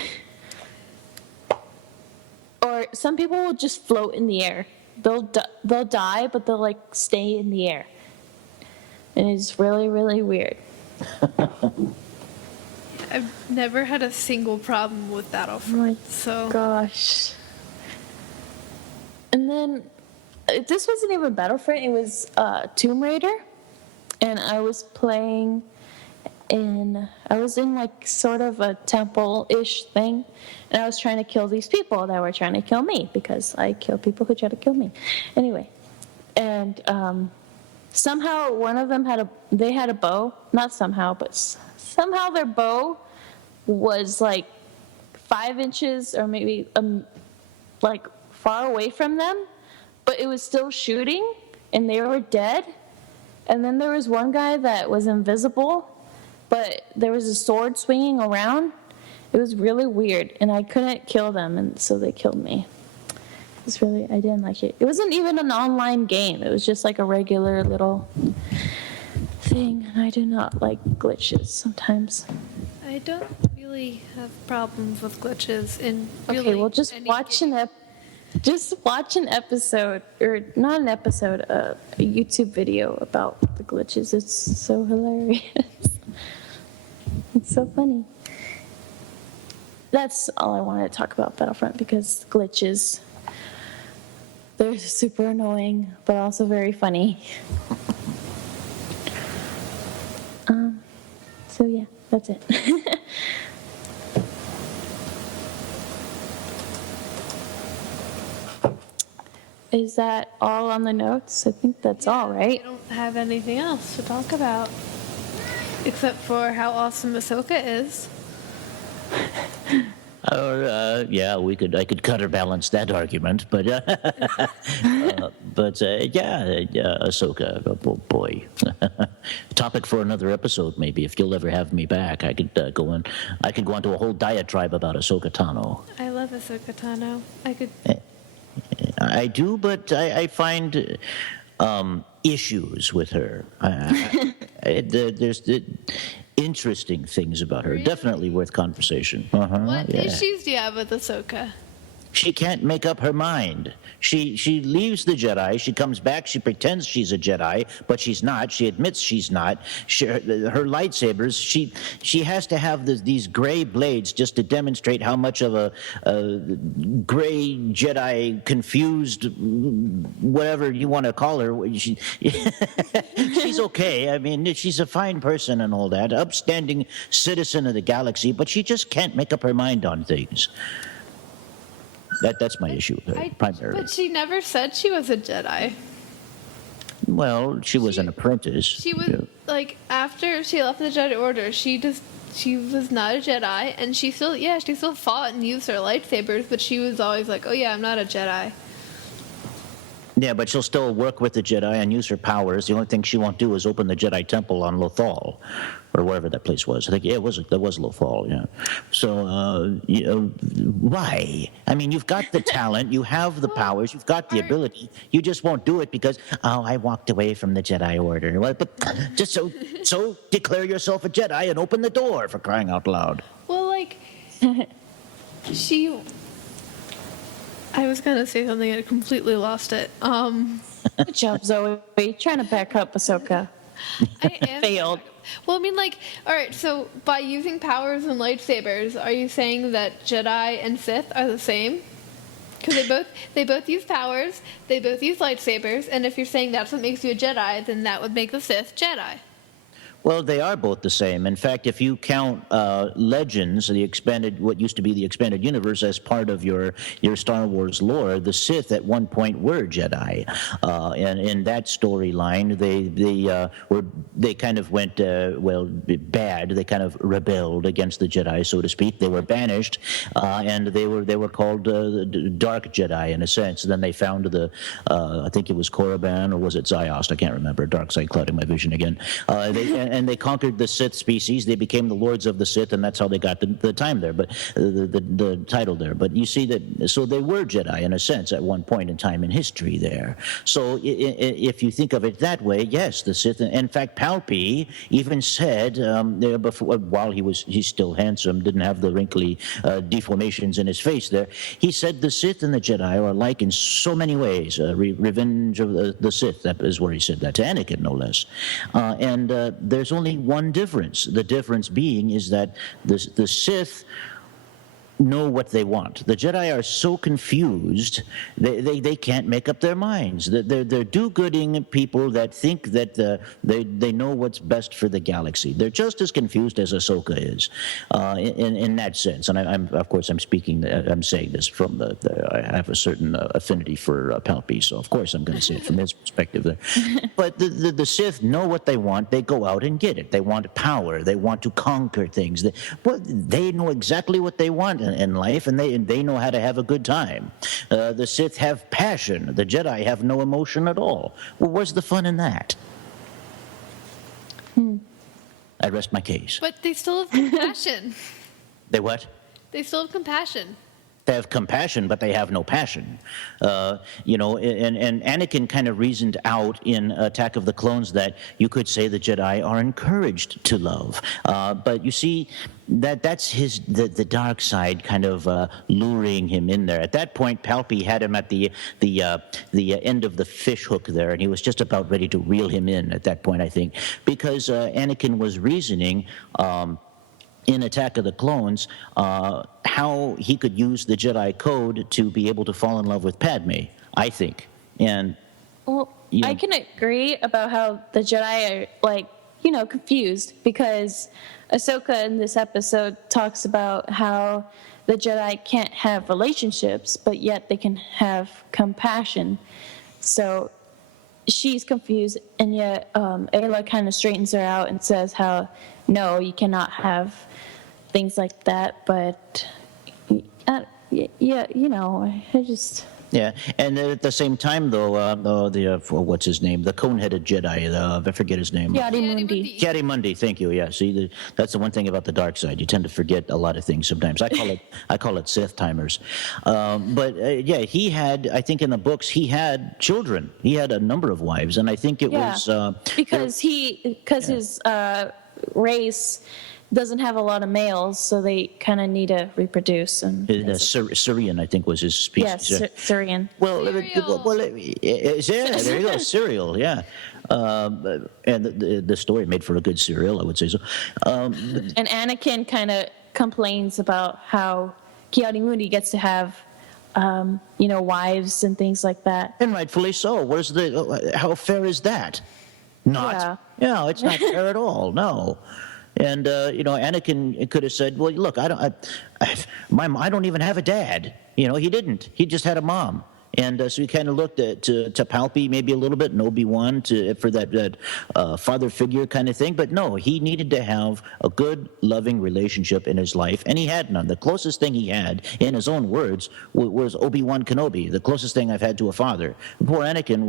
Or some people will just float in the air. They'll die, but they'll like stay in the air. And it's really, really weird. I've never had a single problem with Battlefront, so. Gosh. And then this wasn't even Battlefront, it was Tomb Raider. And I was in like sort of a temple-ish thing, and I was trying to kill these people that were trying to kill me because I kill people who try to kill me. Anyway, and somehow one of them had a bow. Not somehow, but somehow their bow was like 5 inches or maybe like far away from them, but it was still shooting, and they were dead. And then there was one guy that was invisible, but there was a sword swinging around. It was really weird, and I couldn't kill them, and so they killed me. I didn't like it. It wasn't even an online game. It was just like a regular little thing, and I do not like glitches sometimes. I don't really have problems with glitches in really Okay, well, just any watch game. an episode, or not an episode, a YouTube video about the glitches. It's so hilarious. It's so funny. That's all I wanted to talk about Battlefront, because glitches, they're super annoying, but also very funny. So yeah, that's it. Is that all on the notes? I think that's all, right? I don't have anything else to talk about. Except for how awesome Ahsoka is. Yeah, I could counterbalance that argument, but Ahsoka, boy, topic for another episode maybe. If you'll ever have me back, I could go into a whole diatribe about Ahsoka Tano. I love Ahsoka Tano. I do, but I find issues with her. There's interesting things about her. Really? Definitely worth conversation. What issues do you have with Ahsoka? She can't make up her mind. She leaves the Jedi. She comes back. She pretends she's a Jedi, but she's not. She admits she's not. Her lightsabers. She has to have these gray blades just to demonstrate how much of a gray Jedi, confused, whatever you want to call her. She's okay. I mean, she's a fine person and all that, upstanding citizen of the galaxy, but she just can't make up her mind on things. That's my issue with her, primarily. But she never said she was a Jedi. Well, she was an apprentice. She was like, after she left the Jedi Order, she was not a Jedi, and she still fought and used her lightsabers, but she was always like, oh yeah, I'm not a Jedi. Yeah, but she'll still work with the Jedi and use her powers. The only thing she won't do is open the Jedi Temple on Lothal, or wherever that place was. I think that was Lothal. Yeah. So why? I mean, you've got the talent, you have the powers, you've got the ability. You just won't do it because I walked away from the Jedi Order. Well, but just so declare yourself a Jedi and open the door, for crying out loud. Well, like I was gonna say something and I completely lost it. Good job, Zoe. Trying to back up Ahsoka. I am Failed. Well, I mean, like, all right. So by using powers and lightsabers, are you saying that Jedi and Sith are the same? Because they both use powers, they both use lightsabers, and if you're saying that's what makes you a Jedi, then that would make the Sith Jedi. Well, they are both the same. In fact, if you count Legends, what used to be the expanded universe, as part of your Star Wars lore, the Sith at one point were Jedi, and in that storyline, they kind of went bad. They kind of rebelled against the Jedi, so to speak. They were banished, and they were called Dark Jedi in a sense. Then they found I think it was Korriban, or was it Ziost? I can't remember. Dark side clouding my vision again. And they conquered the Sith species. They became the Lords of the Sith, and that's how they got the time there, but the title there. But you see that, so they were Jedi in a sense at one point in time in history there. So if you think of it that way, yes, the Sith. In fact, Palpy even said before, while he's still handsome, didn't have the wrinkly deformations in his face there. He said the Sith and the Jedi are alike in so many ways. Revenge of the Sith, that is where he said that to Anakin, no less. And there's only one difference. The difference being is that the Sith know what they want. The Jedi are so confused, they can't make up their minds. They're do-gooding people that think that they know what's best for the galaxy. They're just as confused as Ahsoka is, in that sense. And I'm saying this from I have a certain affinity for Palpy, so of course I'm going to say it from his perspective there. But the Sith know what they want. They go out and get it. They want power. They want to conquer things. They know exactly what they want in life, and they know how to have a good time. The Sith have passion. The Jedi have no emotion at all. Well, where's the fun in that? I rest my case. But they still have compassion. They what? They still have compassion. They have compassion, but they have no passion. And Anakin kind of reasoned out in Attack of the Clones that you could say the Jedi are encouraged to love. But you see, that's the dark side kind of luring him in there. At that point, Palpy had him at the end of the fish hook there, and he was just about ready to reel him in at that point, I think, because Anakin was reasoning in Attack of the Clones, how he could use the Jedi Code to be able to fall in love with Padme, I think. And I can agree about how the Jedi are, confused, because Ahsoka in this episode talks about how the Jedi can't have relationships, but yet they can have compassion. So she's confused, and yet Ayla kind of straightens her out and says how, no, you cannot have things like that, but I just... Yeah, and at the same time, though, what's his name? The cone-headed Jedi, I forget his name. Yadi-Mundi. Yadi-Mundi, thank you, yeah. See, that's the one thing about the dark side. You tend to forget a lot of things sometimes. I call it Sith timers. He had, I think in the books, he had children. He had a number of wives, and I think it was... because his race doesn't have a lot of males, so they kind of need to reproduce. And Syrian, I think, was his species. yes, Syrian. Well, Cereal. yeah, there you go, cereal, yeah. And the story made for a good cereal, I would say so. And Anakin kind of complains about how Ki-Adi-Mundi gets to have, wives and things like that. And rightfully so. How fair is that? Not. Yeah, it's not fair at all. No. And Anakin could have said, "Well, look, I don't even have a dad. He didn't. He just had a mom." And so he kind of looked to Palpy maybe a little bit, and Obi-Wan for that father figure kind of thing. But no, he needed to have a good, loving relationship in his life, and he had none. The closest thing he had, in his own words, was Obi-Wan Kenobi, the closest thing I've had to a father. Poor Anakin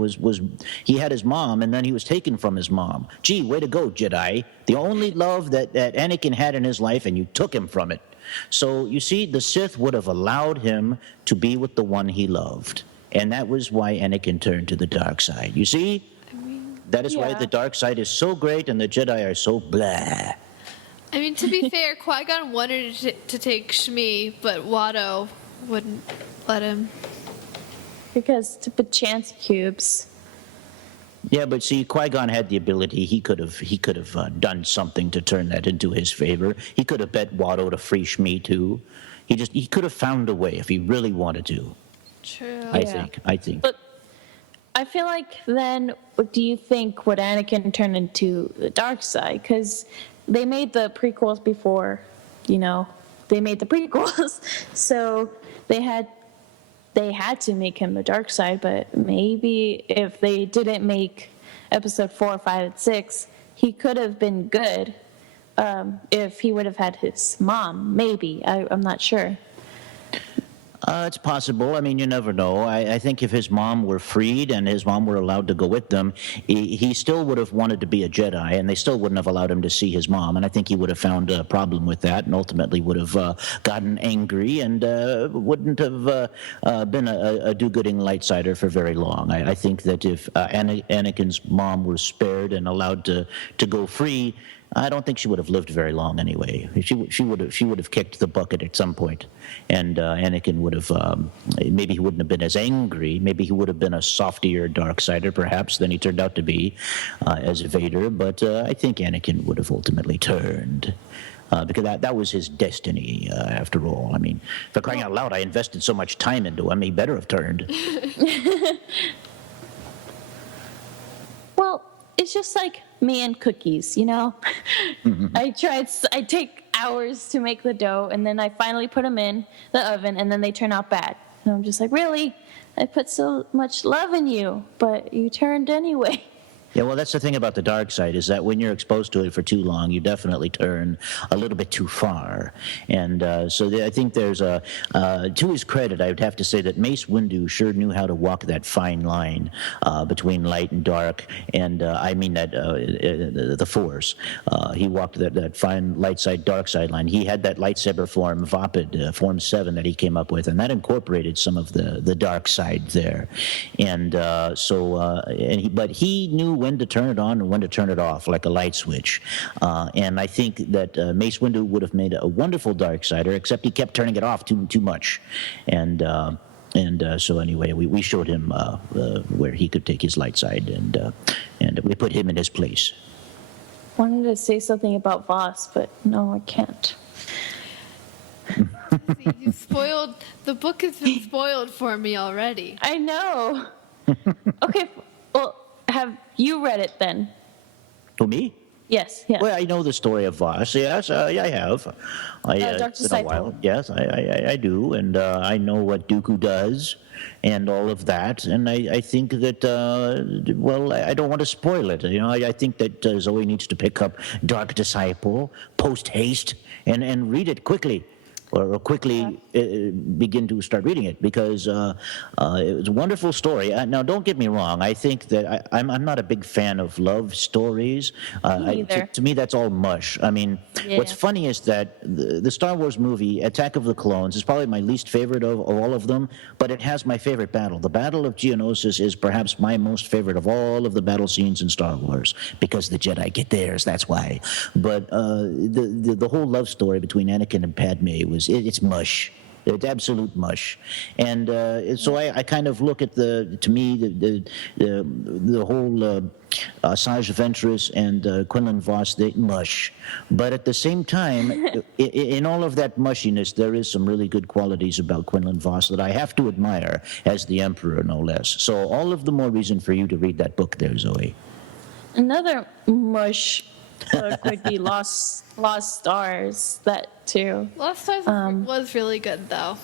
he had his mom, and then he was taken from his mom. Gee, way to go, Jedi. The only love that Anakin had in his life, and you took him from it. So, you see, the Sith would have allowed him to be with the one he loved. And that was why Anakin turned to the dark side. You see? That is why the dark side is so great and the Jedi are so blah. I mean, to be fair, Qui-Gon wanted to take Shmi, but Watto wouldn't let him. Because to put chance cubes. Yeah, but see, Qui-Gon had the ability. He could have done something to turn that into his favor. He could have bet Watto to free Shmi too. He could have found a way if he really wanted to. True. I think. But I feel like then, do you think would Anakin turn into the dark side? Because they made the prequels before, they made the prequels, so they had to make him the dark side. But maybe if they didn't make episode 4, 5, and 6, he could have been good if he would have had his mom. Maybe I'm not sure. It's possible. I mean, you never know. I think if his mom were freed and his mom were allowed to go with them, he still would have wanted to be a Jedi, and they still wouldn't have allowed him to see his mom. And I think he would have found a problem with that, and ultimately would have gotten angry and wouldn't have been a do-gooding lightsider for very long. I think that if Anakin's mom were spared and allowed to go free, I don't think she would have lived very long anyway. She would have kicked the bucket at some point, and Anakin would have maybe he wouldn't have been as angry. Maybe he would have been a softier darksider perhaps than he turned out to be as Vader. But I think Anakin would have ultimately turned. Because that was his destiny, after all. I mean, for crying out loud, I invested so much time into him, he better have turned. Well, it's just like me and cookies, Mm-hmm. I take hours to make the dough, and then I finally put them in the oven, and then they turn out bad. And I'm just like, really? I put so much love in you, but you turned anyway. Yeah, well, that's the thing about the dark side, is that when you're exposed to it for too long, you definitely turn a little bit too far. And I think there's to his credit, I would have to say that Mace Windu sure knew how to walk that fine line between light and dark, and I mean that the Force. He walked that fine light side, dark side line. He had that lightsaber form, Vapid, Form 7, that he came up with, and that incorporated some of the dark side there. And but he knew when to turn it on and when to turn it off, like a light switch. And I think that Mace Windu would have made a wonderful Darksider, except he kept turning it off too much. And so anyway, we showed him where he could take his light side, and we put him in his place. Wanted to say something about Voss, but no, I can't. See, you spoiled. The book has been spoiled for me already. I know. Okay, well, have you read it then? To me? Yes. Yeah. Well, I know the story of Voss. Yes, I have. Dark It's been a Disciple. while. Yes, I do, and I know what Dooku does, and all of that. And I think that I don't want to spoil it. I think that Zoe needs to pick up Dark Disciple post haste and read it quickly. or quickly begin to start reading it because it was a wonderful story. Now, don't get me wrong. I think that I'm not a big fan of love stories. Me either. To me, that's all mush. I mean, what's Yeah. funny is that the Star Wars movie, Attack of the Clones, is probably my least favorite of all of them, but it has my favorite battle. The Battle of Geonosis is perhaps my most favorite of all of the battle scenes in Star Wars because the Jedi get theirs, that's why. But the whole love story between Anakin and Padme it's mush. It's absolute mush, and so I kind of look at to me the whole Sage Ventress and Quinlan Voss, they mush, but at the same time, in all of that mushiness, there is some really good qualities about Quinlan Voss that I have to admire as the Emperor, no less. So all of the more reason for you to read that book, there, Zoe. Another mush book would be Lost Stars. That too. Lost Stars was really good, though.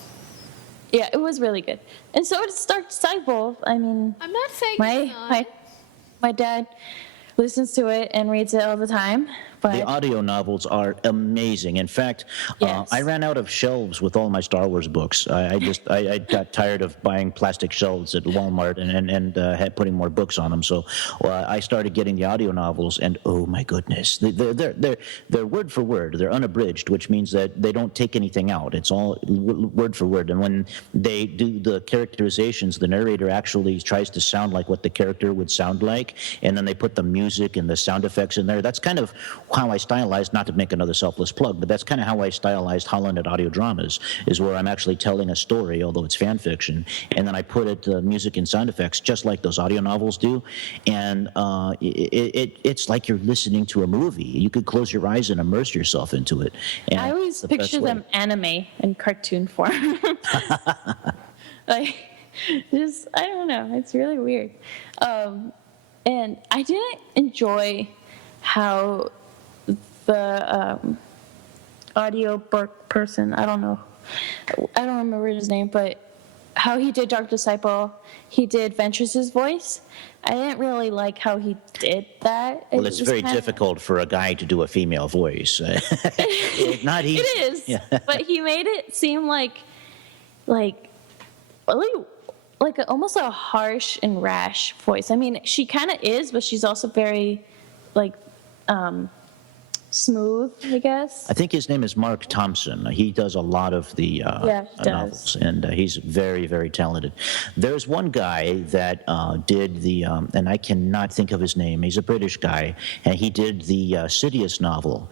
Yeah, it was really good. And so it's Dark Disciple. I mean, I'm not saying it's not. my dad listens to it and reads it all the time. But The audio novels are amazing. In fact, Yes. I ran out of shelves with all my Star Wars books. I got tired of buying plastic shelves at Walmart and had putting more books on them. So I started getting the audio novels, and oh my goodness, they're word for word. They're unabridged, which means that they don't take anything out. It's all word for word. And when they do the characterizations, the narrator actually tries to sound like what the character would sound like, and then they put the music and the sound effects in there. That's kind of how I stylized, not to make another selfless plug, but that's kind of how I stylized Holland at Audio Dramas, is where I'm actually telling a story, although it's fan fiction, and then I put it music and sound effects just like those audio novels do, and it's like you're listening to a movie. You could close your eyes and immerse yourself into it. And I always the best picture way. them anime in cartoon form. Like, just, I don't know. It's really weird. And I didn't enjoy how the audio book person, I don't remember his name, but how he did Dark Disciple, he did Ventress's voice. I didn't really like how he did that. Well, it's very difficult for a guy to do a female voice. It's not easy. It is, Yeah. but he made it seem like really like almost a harsh and rash voice. I mean, she kind of is, but she's also very like smooth, I guess. I think his name is Mark Thompson. He does a lot of the He does. novels, and he's very, very talented. There's one guy that did the, and I cannot think of his name. He's a British guy, and he did the Sidious novel,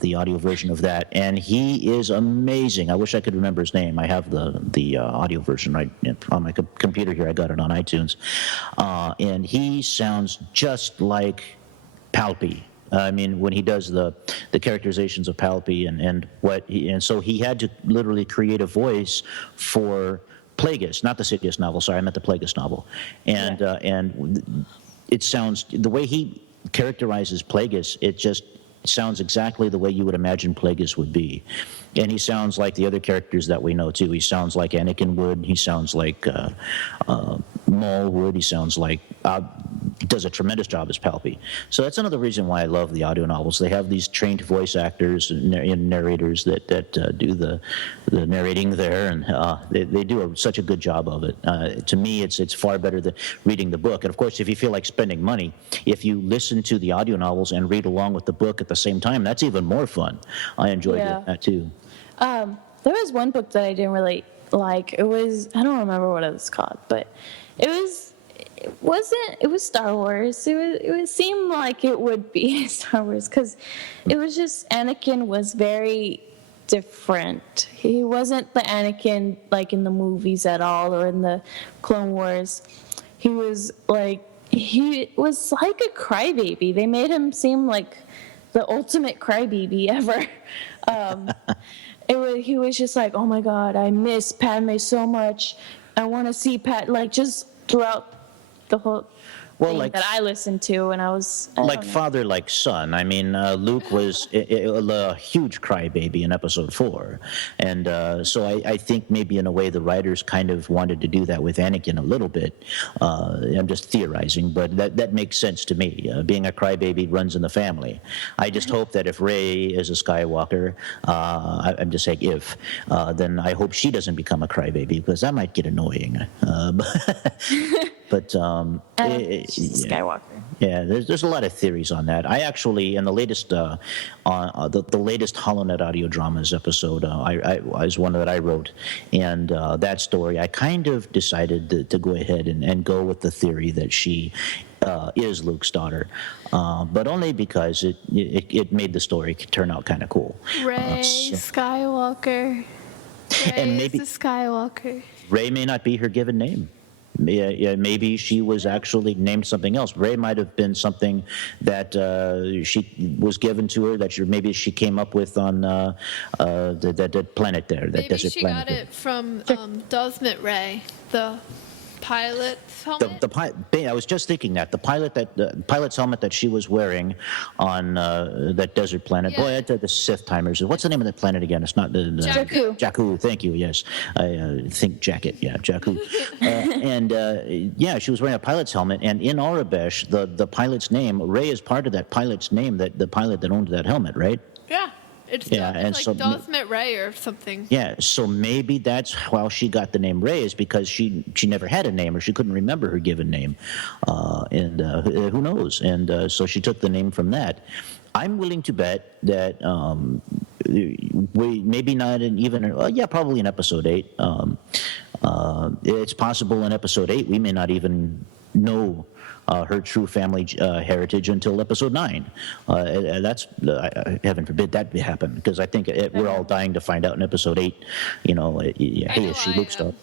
the audio version of that, and he is amazing. I wish I could remember his name. I have the audio version right on my computer here. I got it on iTunes, and he sounds just like Palpy. I mean, when he does the characterizations of Palpy and so he had to literally create a voice for Plagueis, not the Sidious novel. Sorry, I meant the Plagueis novel, and it sounds the way he characterizes Plagueis. It just sounds exactly the way you would imagine Plagueis would be, and he sounds like the other characters that we know too. He sounds like Anakin would. He sounds like Maul would. He sounds like. Does a tremendous job as Palpy. So that's another reason why I love the audio novels. They have these trained voice actors and narrators that do the narrating there, and they do such a good job of it. To me, it's far better than reading the book. And of course, if you feel like spending money, if you listen to the audio novels and read along with the book at the same time, that's even more fun. I enjoyed that too. There was one book that I didn't really like. I don't remember what it was called, but it was Star Wars. It seemed like it would be Star Wars because it was just Anakin was very different. He wasn't the Anakin like in the movies at all or in the Clone Wars. He was like a crybaby. They made him seem like the ultimate crybaby ever. He was just like, oh my God, I miss Padme so much. I want to see Pat, like just throughout the whole Well, thing like that I listened to when I was I like don't know. father, like son. I mean, Luke was a huge crybaby in episode 4, and so I think maybe in a way the writers kind of wanted to do that with Anakin a little bit. I'm just theorizing, but that makes sense to me. Being a crybaby runs in the family. I just hope that if Rey is a Skywalker, I'm just saying if, then I hope she doesn't become a crybaby because that might get annoying. But I don't think she's a yeah. Skywalker. Yeah, there's a lot of theories on that. I actually, in the latest the latest HoloNet audio dramas episode, I was one that I wrote, and that story, I kind of decided to go ahead and go with the theory that she is Luke's daughter, but only because it made the story turn out kind of cool. Ray Skywalker. And Ray is maybe the Skywalker. Rey may not be her given name. Yeah, maybe she was actually named something else. Rey might have been something that she was given to her that maybe she came up with on that planet there, that Maybe desert she planet. got it from Dosmet Ray, the pilot's helmet. I was just thinking that the pilot's helmet that she was wearing on that desert planet. Yeah. Boy, the Sith timers. What's the name of that planet again? It's not the Jakku. Jakku. Thank you. Yes, I think jacket. Yeah, Jakku. And yeah, she was wearing a pilot's helmet. And in Aurebesh, the pilot's name, Rey is part of that pilot's name. That the pilot that owned that helmet, right? Yeah. It's, Yeah, it's and like so- Dosmet Ray or something. Yeah, so maybe that's how she got the name Rey, is because she never had a name, or she couldn't remember her given name, and who knows? And so she took the name from that. I'm willing to bet that we maybe not in even probably in episode 8. It's possible in episode 8 we may not even know her true family heritage until episode 9. That's heaven forbid that happen, because I think we're all dying to find out in episode 8. You know, hey, know is she I Luke's am. daughter?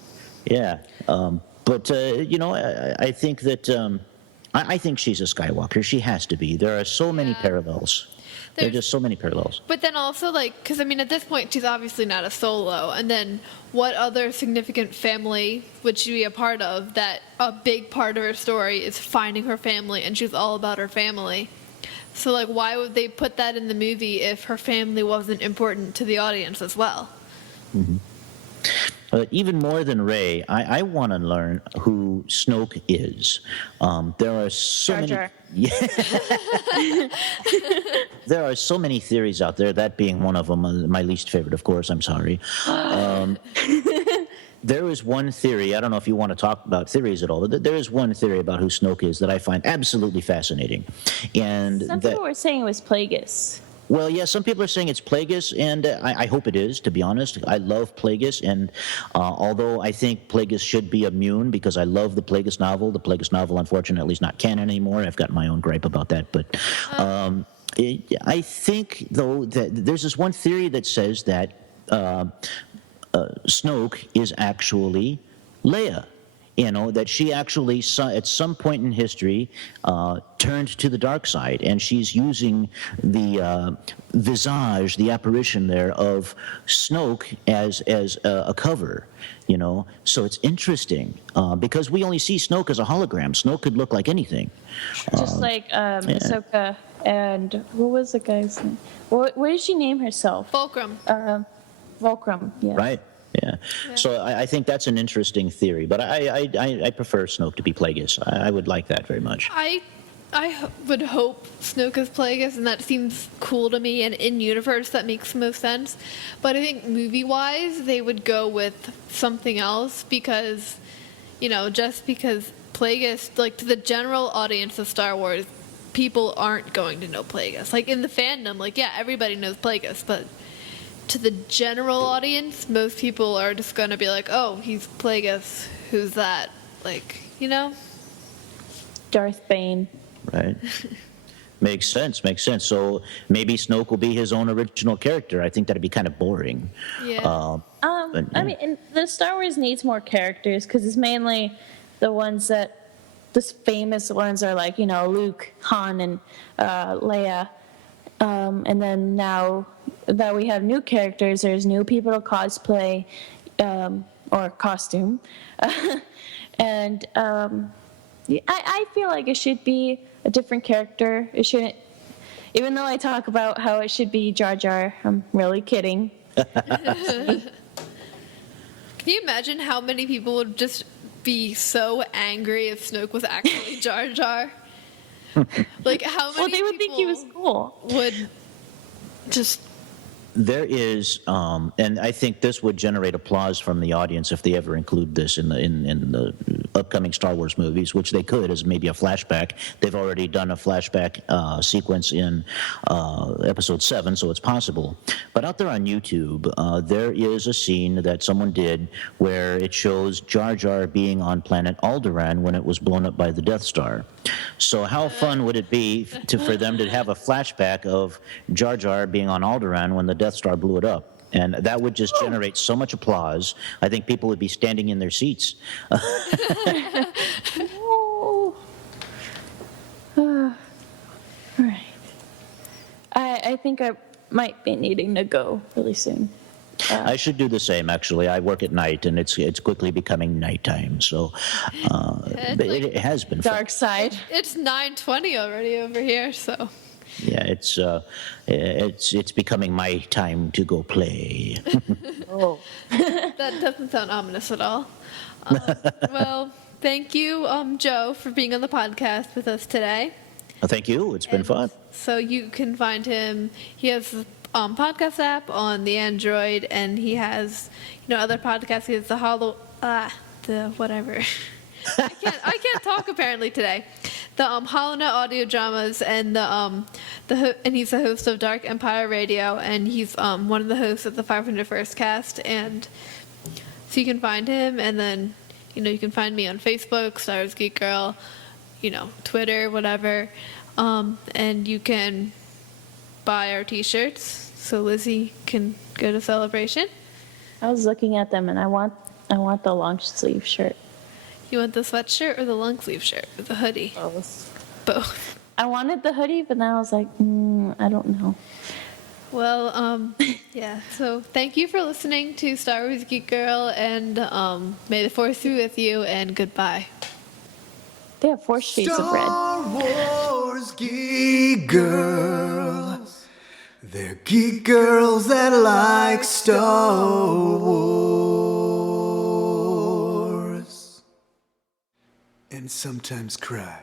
Yeah, but you know, I think that I think she's a Skywalker. She has to be. There are so many Yeah. parallels. There are There's- just so many parallels. But then also, like, because I mean, at this point, she's obviously not a solo. And then, what other significant family would she be a part of that a big part of her story is finding her family and she's all about her family? So, like, why would they put that in the movie if her family wasn't important to the audience as well? But even more than Rey, I want to learn who Snoke is. There are so Jar many. Jar. There are so many theories out there. That being one of them. My least favorite, of course. I'm sorry. There is one theory. I don't know if you want to talk about theories at all, but there is one theory about who Snoke is that I find absolutely fascinating, and Some that. people were saying it was Plagueis. Well, yeah, some people are saying it's Plagueis, and I hope it is, to be honest. I love Plagueis, and although I think Plagueis should be immune because I love the Plagueis novel, unfortunately, is not canon anymore. I've got my own gripe about that, but I think, though, that there's this one theory that says that Snoke is actually Leia. You know, that she actually, at some point in history, turned to the dark side, and she's using the visage, the apparition there of Snoke as a cover. You know, so it's interesting because we only see Snoke as a hologram. Snoke could look like anything. Just like Ahsoka and what was the guy's name? What did she name herself? Fulcrum. Volcrum. Yeah. Right. Yeah. So I think that's an interesting theory, but I prefer Snoke to be Plagueis. I would like that very much. Would hope Snoke is Plagueis, and that seems cool to me, and in universe that makes most sense. But I think movie-wise, they would go with something else because, you know, just because Plagueis, like, to the general audience of Star Wars, people aren't going to know Plagueis. Like, in the fandom, like, yeah, everybody knows Plagueis, but to the general audience, most people are just going to be like, oh, he's Plagueis, who's that? Like, you know? Darth Bane. Right. Makes sense. So maybe Snoke will be his own original character. I think that'd be kind of boring. Yeah. But, I mean, and the Star Wars needs more characters because it's mainly the ones that, the famous ones are like, you know, Luke, Han, and Leia. And then now that we have new characters, there's new people to cosplay or costume. And Yeah, I feel like it should be a different character. It shouldn't, even though I talk about how it should be Jar Jar, I'm really kidding. Can you imagine how many people would just be so angry if Snoke was actually Jar Jar? Like, how many Well, they would think he was people cool. would just There is, and I think this would generate applause from the audience if they ever include this in the upcoming Star Wars movies, which they could as maybe a flashback. They've already done a flashback sequence in Episode 7, so it's possible. But out there on YouTube, there is a scene that someone did where it shows Jar Jar being on planet Alderaan when it was blown up by the Death Star. So how fun would it be for them to have a flashback of Jar Jar being on Alderaan when the Death Star blew it up? And that would just generate so much applause. I think people would be standing in their seats. Oh. All right. I think I might be needing to go really soon. I should do the same, actually. I work at night, and it's quickly becoming nighttime. So but it has been fun. Dark side. it's 9:20 already over here, so Yeah, it's becoming my time to go play. Oh. that doesn't sound ominous at all. Well, thank you, Joe, for being on the podcast with us today. Thank you. It's been And fun. So you can find him. He has a podcast app on the Android, and he has other podcasts. He has the whatever. I can't talk apparently today. The Hollow Net audio dramas and and he's the host of Dark Empire Radio, and he's one of the hosts of the 501st cast, and so you can find him, and then you can find me on Facebook, Star Wars Geek Girl, Twitter, whatever, and you can buy our T-shirts so Lizzie can go to Celebration. I was looking at them and I want the long sleeve shirt. You want the sweatshirt or the long sleeve shirt or the hoodie? Both. I wanted the hoodie, but then I was like, I don't know. Well, yeah. So thank you for listening to Star Wars Geek Girl, and may the Force be with you, and goodbye. They have 4 shades of red. Star Wars geek girls. They're geek girls that like Star Wars. And sometimes cry.